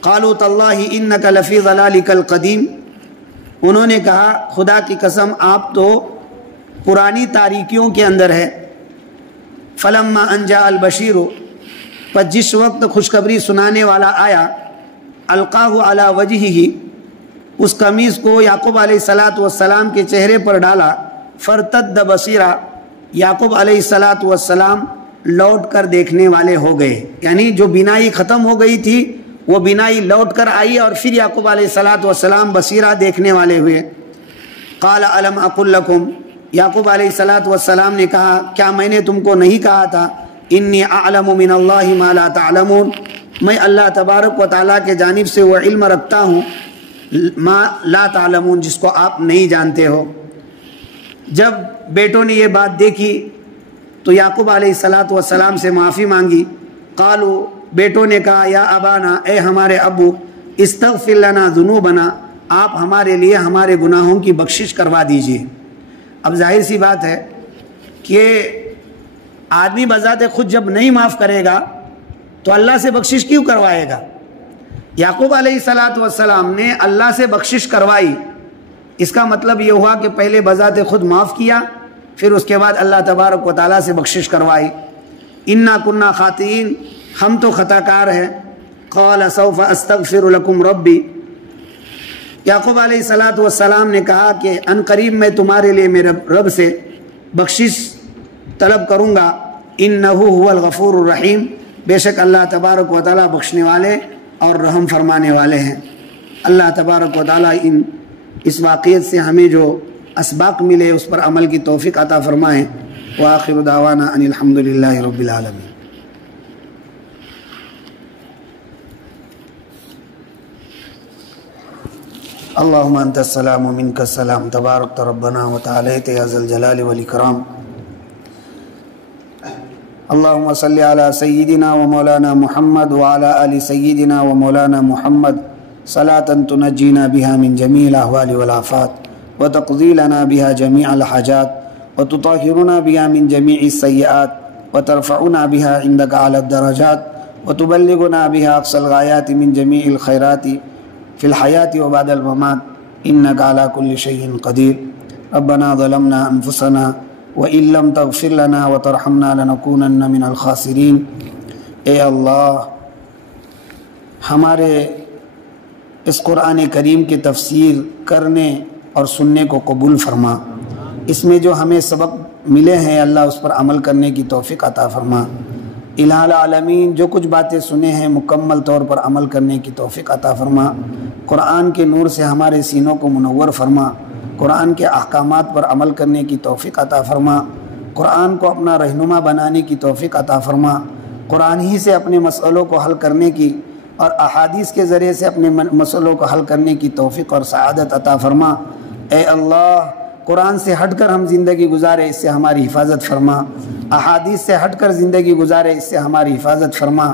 قالوا تاللہ انک لفی ضلالک القدیم، انہوں نے کہا خدا کی قسم آپ تو پرانی تاریکیوں کے اندر ہے۔ فلما ان جاء البشیر، پر جس وقت خوشخبری سنانے والا آیا، القاہ علی وجہہ، اس قمیص کو یعقوب علیہ السلام کے چہرے پر ڈالا، فرتد بصیرا، یعقوب علیہ السلام لوٹ کر دیکھنے والے ہو گئے، یعنی جو بینائی ختم ہو گئی تھی وہ بینائی لوٹ کر آئی اور پھر یعقوب علیہ السلام بصیرہ دیکھنے والے ہوئے۔ قال الم اقل لکم، یعقوب علیہ السلام نے کہا کیا میں نے تم کو نہیں کہا تھا انی اعلم من اللہ ما لا تعلمون، میں اللہ تبارک و تعالیٰ کے جانب سے وہ علم رکھتا ہوں ما لا تعلمون، جس کو آپ نہیں جانتے ہو۔ جب بیٹوں نے یہ بات دیکھی تو یعقوب علیہ السلام سے معافی مانگی۔ قالوا، بیٹوں نے کہا یا ابانا، اے ہمارے ابو، استغفر لنا ذنوبنا، آپ ہمارے لیے ہمارے گناہوں کی بخشش کروا دیجئے۔ اب ظاہر سی بات ہے کہ آدمی بذات خود جب نہیں معاف کرے گا تو اللہ سے بخشش کیوں کروائے گا؟ یعقوب علیہ السلام نے اللہ سے بخشش کروائی، اس کا مطلب یہ ہوا کہ پہلے بذات خود معاف کیا، پھر اس کے بعد اللہ تبارک و تعالیٰ سے بخشش کروائی۔ انا کنا خاطئین، ہم تو خطا کار ہیں۔ قال سوف استغفر لکم ربی، یعقوب علیہ الصلوۃ والسلام نے کہا کہ ان قریب میں تمہارے لیے میرے رب سے بخشش طلب کروں گا، انہ هو الغفور الرحیم، بے شک اللہ تبارک و تعالیٰ بخشنے والے اور رحم فرمانے والے ہیں۔ اللہ تبارک و تعالیٰ اس واقعیت سے ہمیں جو اسباق ملے اس پر عمل کی توفیق عطا فرمائیں۔ وآخر دعوانا ان الحمد للہ رب العالمین۔ اللہم انت السلام ومنک السلام، تبارکت ربنا وتعالیت یا ذا الجلال والاکرام۔ اللہم صلی علی سیدنا و مولانا محمد وعلی آل سیدنا و مولانا محمد صلاة تنجینا بها من جمیع الاحوال والآفات وتقضی لنا بها جمیع الحاجات وتطہرنا بها من جمیع السیئات وترفعنا بها عندك على الدرجات وتبلغنا بها اقصى الغایات من جمیع الخیرات فی الحیات وبعد الممات انك على كل شيء قدیر۔ ربنا ظلمنا انفسنا وَإِن لَّمْ تَغْفِرْ لَنَا وَتَرْحَمْنَا لَنَكُونَنَّ مِنَ الْخَاسِرِينَ۔ اے اللہ ہمارے اس قرآن کریم کی تفسیر کرنے اور سننے کو قبول فرما، اس میں جو ہمیں سبق ملے ہیں اللہ اس پر عمل کرنے کی توفیق عطا فرما۔ الہ العالمین جو کچھ باتیں سنے ہیں مکمل طور پر عمل کرنے کی توفیق عطا فرما۔ قرآن کے نور سے ہمارے سینوں کو منور فرما، قرآن کے احکامات پر عمل کرنے کی توفیق عطا فرما، قرآن کو اپنا رہنما بنانے کی توفیق عطا فرما، قرآن ہی سے اپنے مسئلوں کو حل کرنے کی اور احادیث کے ذریعے سے اپنے مسئلوں کو حل کرنے کی توفیق اور سعادت عطا فرما۔ اے اللہ قرآن سے ہٹ کر ہم زندگی گزارے اس سے ہماری حفاظت فرما، احادیث سے ہٹ کر زندگی گزارے اس سے ہماری حفاظت فرما۔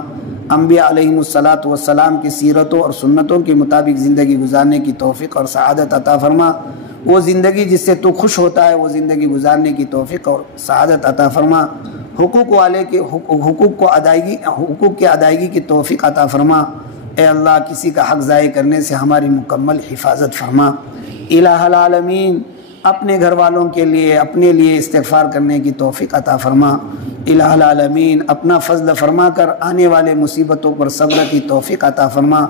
انبیاء علیہم الصلاۃ والسلام کی سیرتوں اور سنتوں کے مطابق زندگی گزارنے کی توفیق اور سعادت عطا فرما۔ وہ زندگی جس سے تو خوش ہوتا ہے وہ زندگی گزارنے کی توفیق اور سعادت عطا فرما۔ حقوق والے کے حقوق کی ادائیگی کی توفیق عطا فرما۔ اے اللہ کسی کا حق ضائع کرنے سے ہماری مکمل حفاظت فرما۔ الہ العالمین اپنے گھر والوں کے لیے اپنے لیے استغفار کرنے کی توفیق عطا فرما۔ الہ العالمین اپنا فضل فرما کر آنے والے مصیبتوں پر صبر کی توفیق عطا فرما۔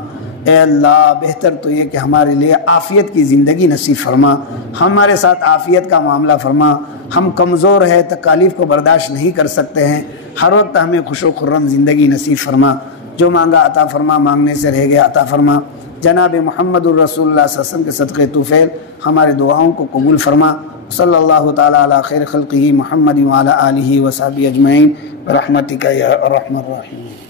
اے اللہ بہتر تو یہ کہ ہمارے لیے عافیت کی زندگی نصیب فرما، ہمارے ساتھ عافیت کا معاملہ فرما۔ ہم کمزور ہیں، تکالیف کو برداشت نہیں کر سکتے ہیں، ہر وقت ہمیں خوش و خرم زندگی نصیب فرما۔ جو مانگا عطا فرما، مانگنے سے رہ گیا عطا فرما۔ جناب محمد الرسول اللہ صلی اللہ علیہ وسلم کے صدقے طفیل ہمارے دعاؤں کو قبول فرما۔ صلی اللہ تعالیٰ علی خیر خلقہ محمد وعلی آلہ وصحبہ اجمعین برحمتک یا ارحم الراحمین۔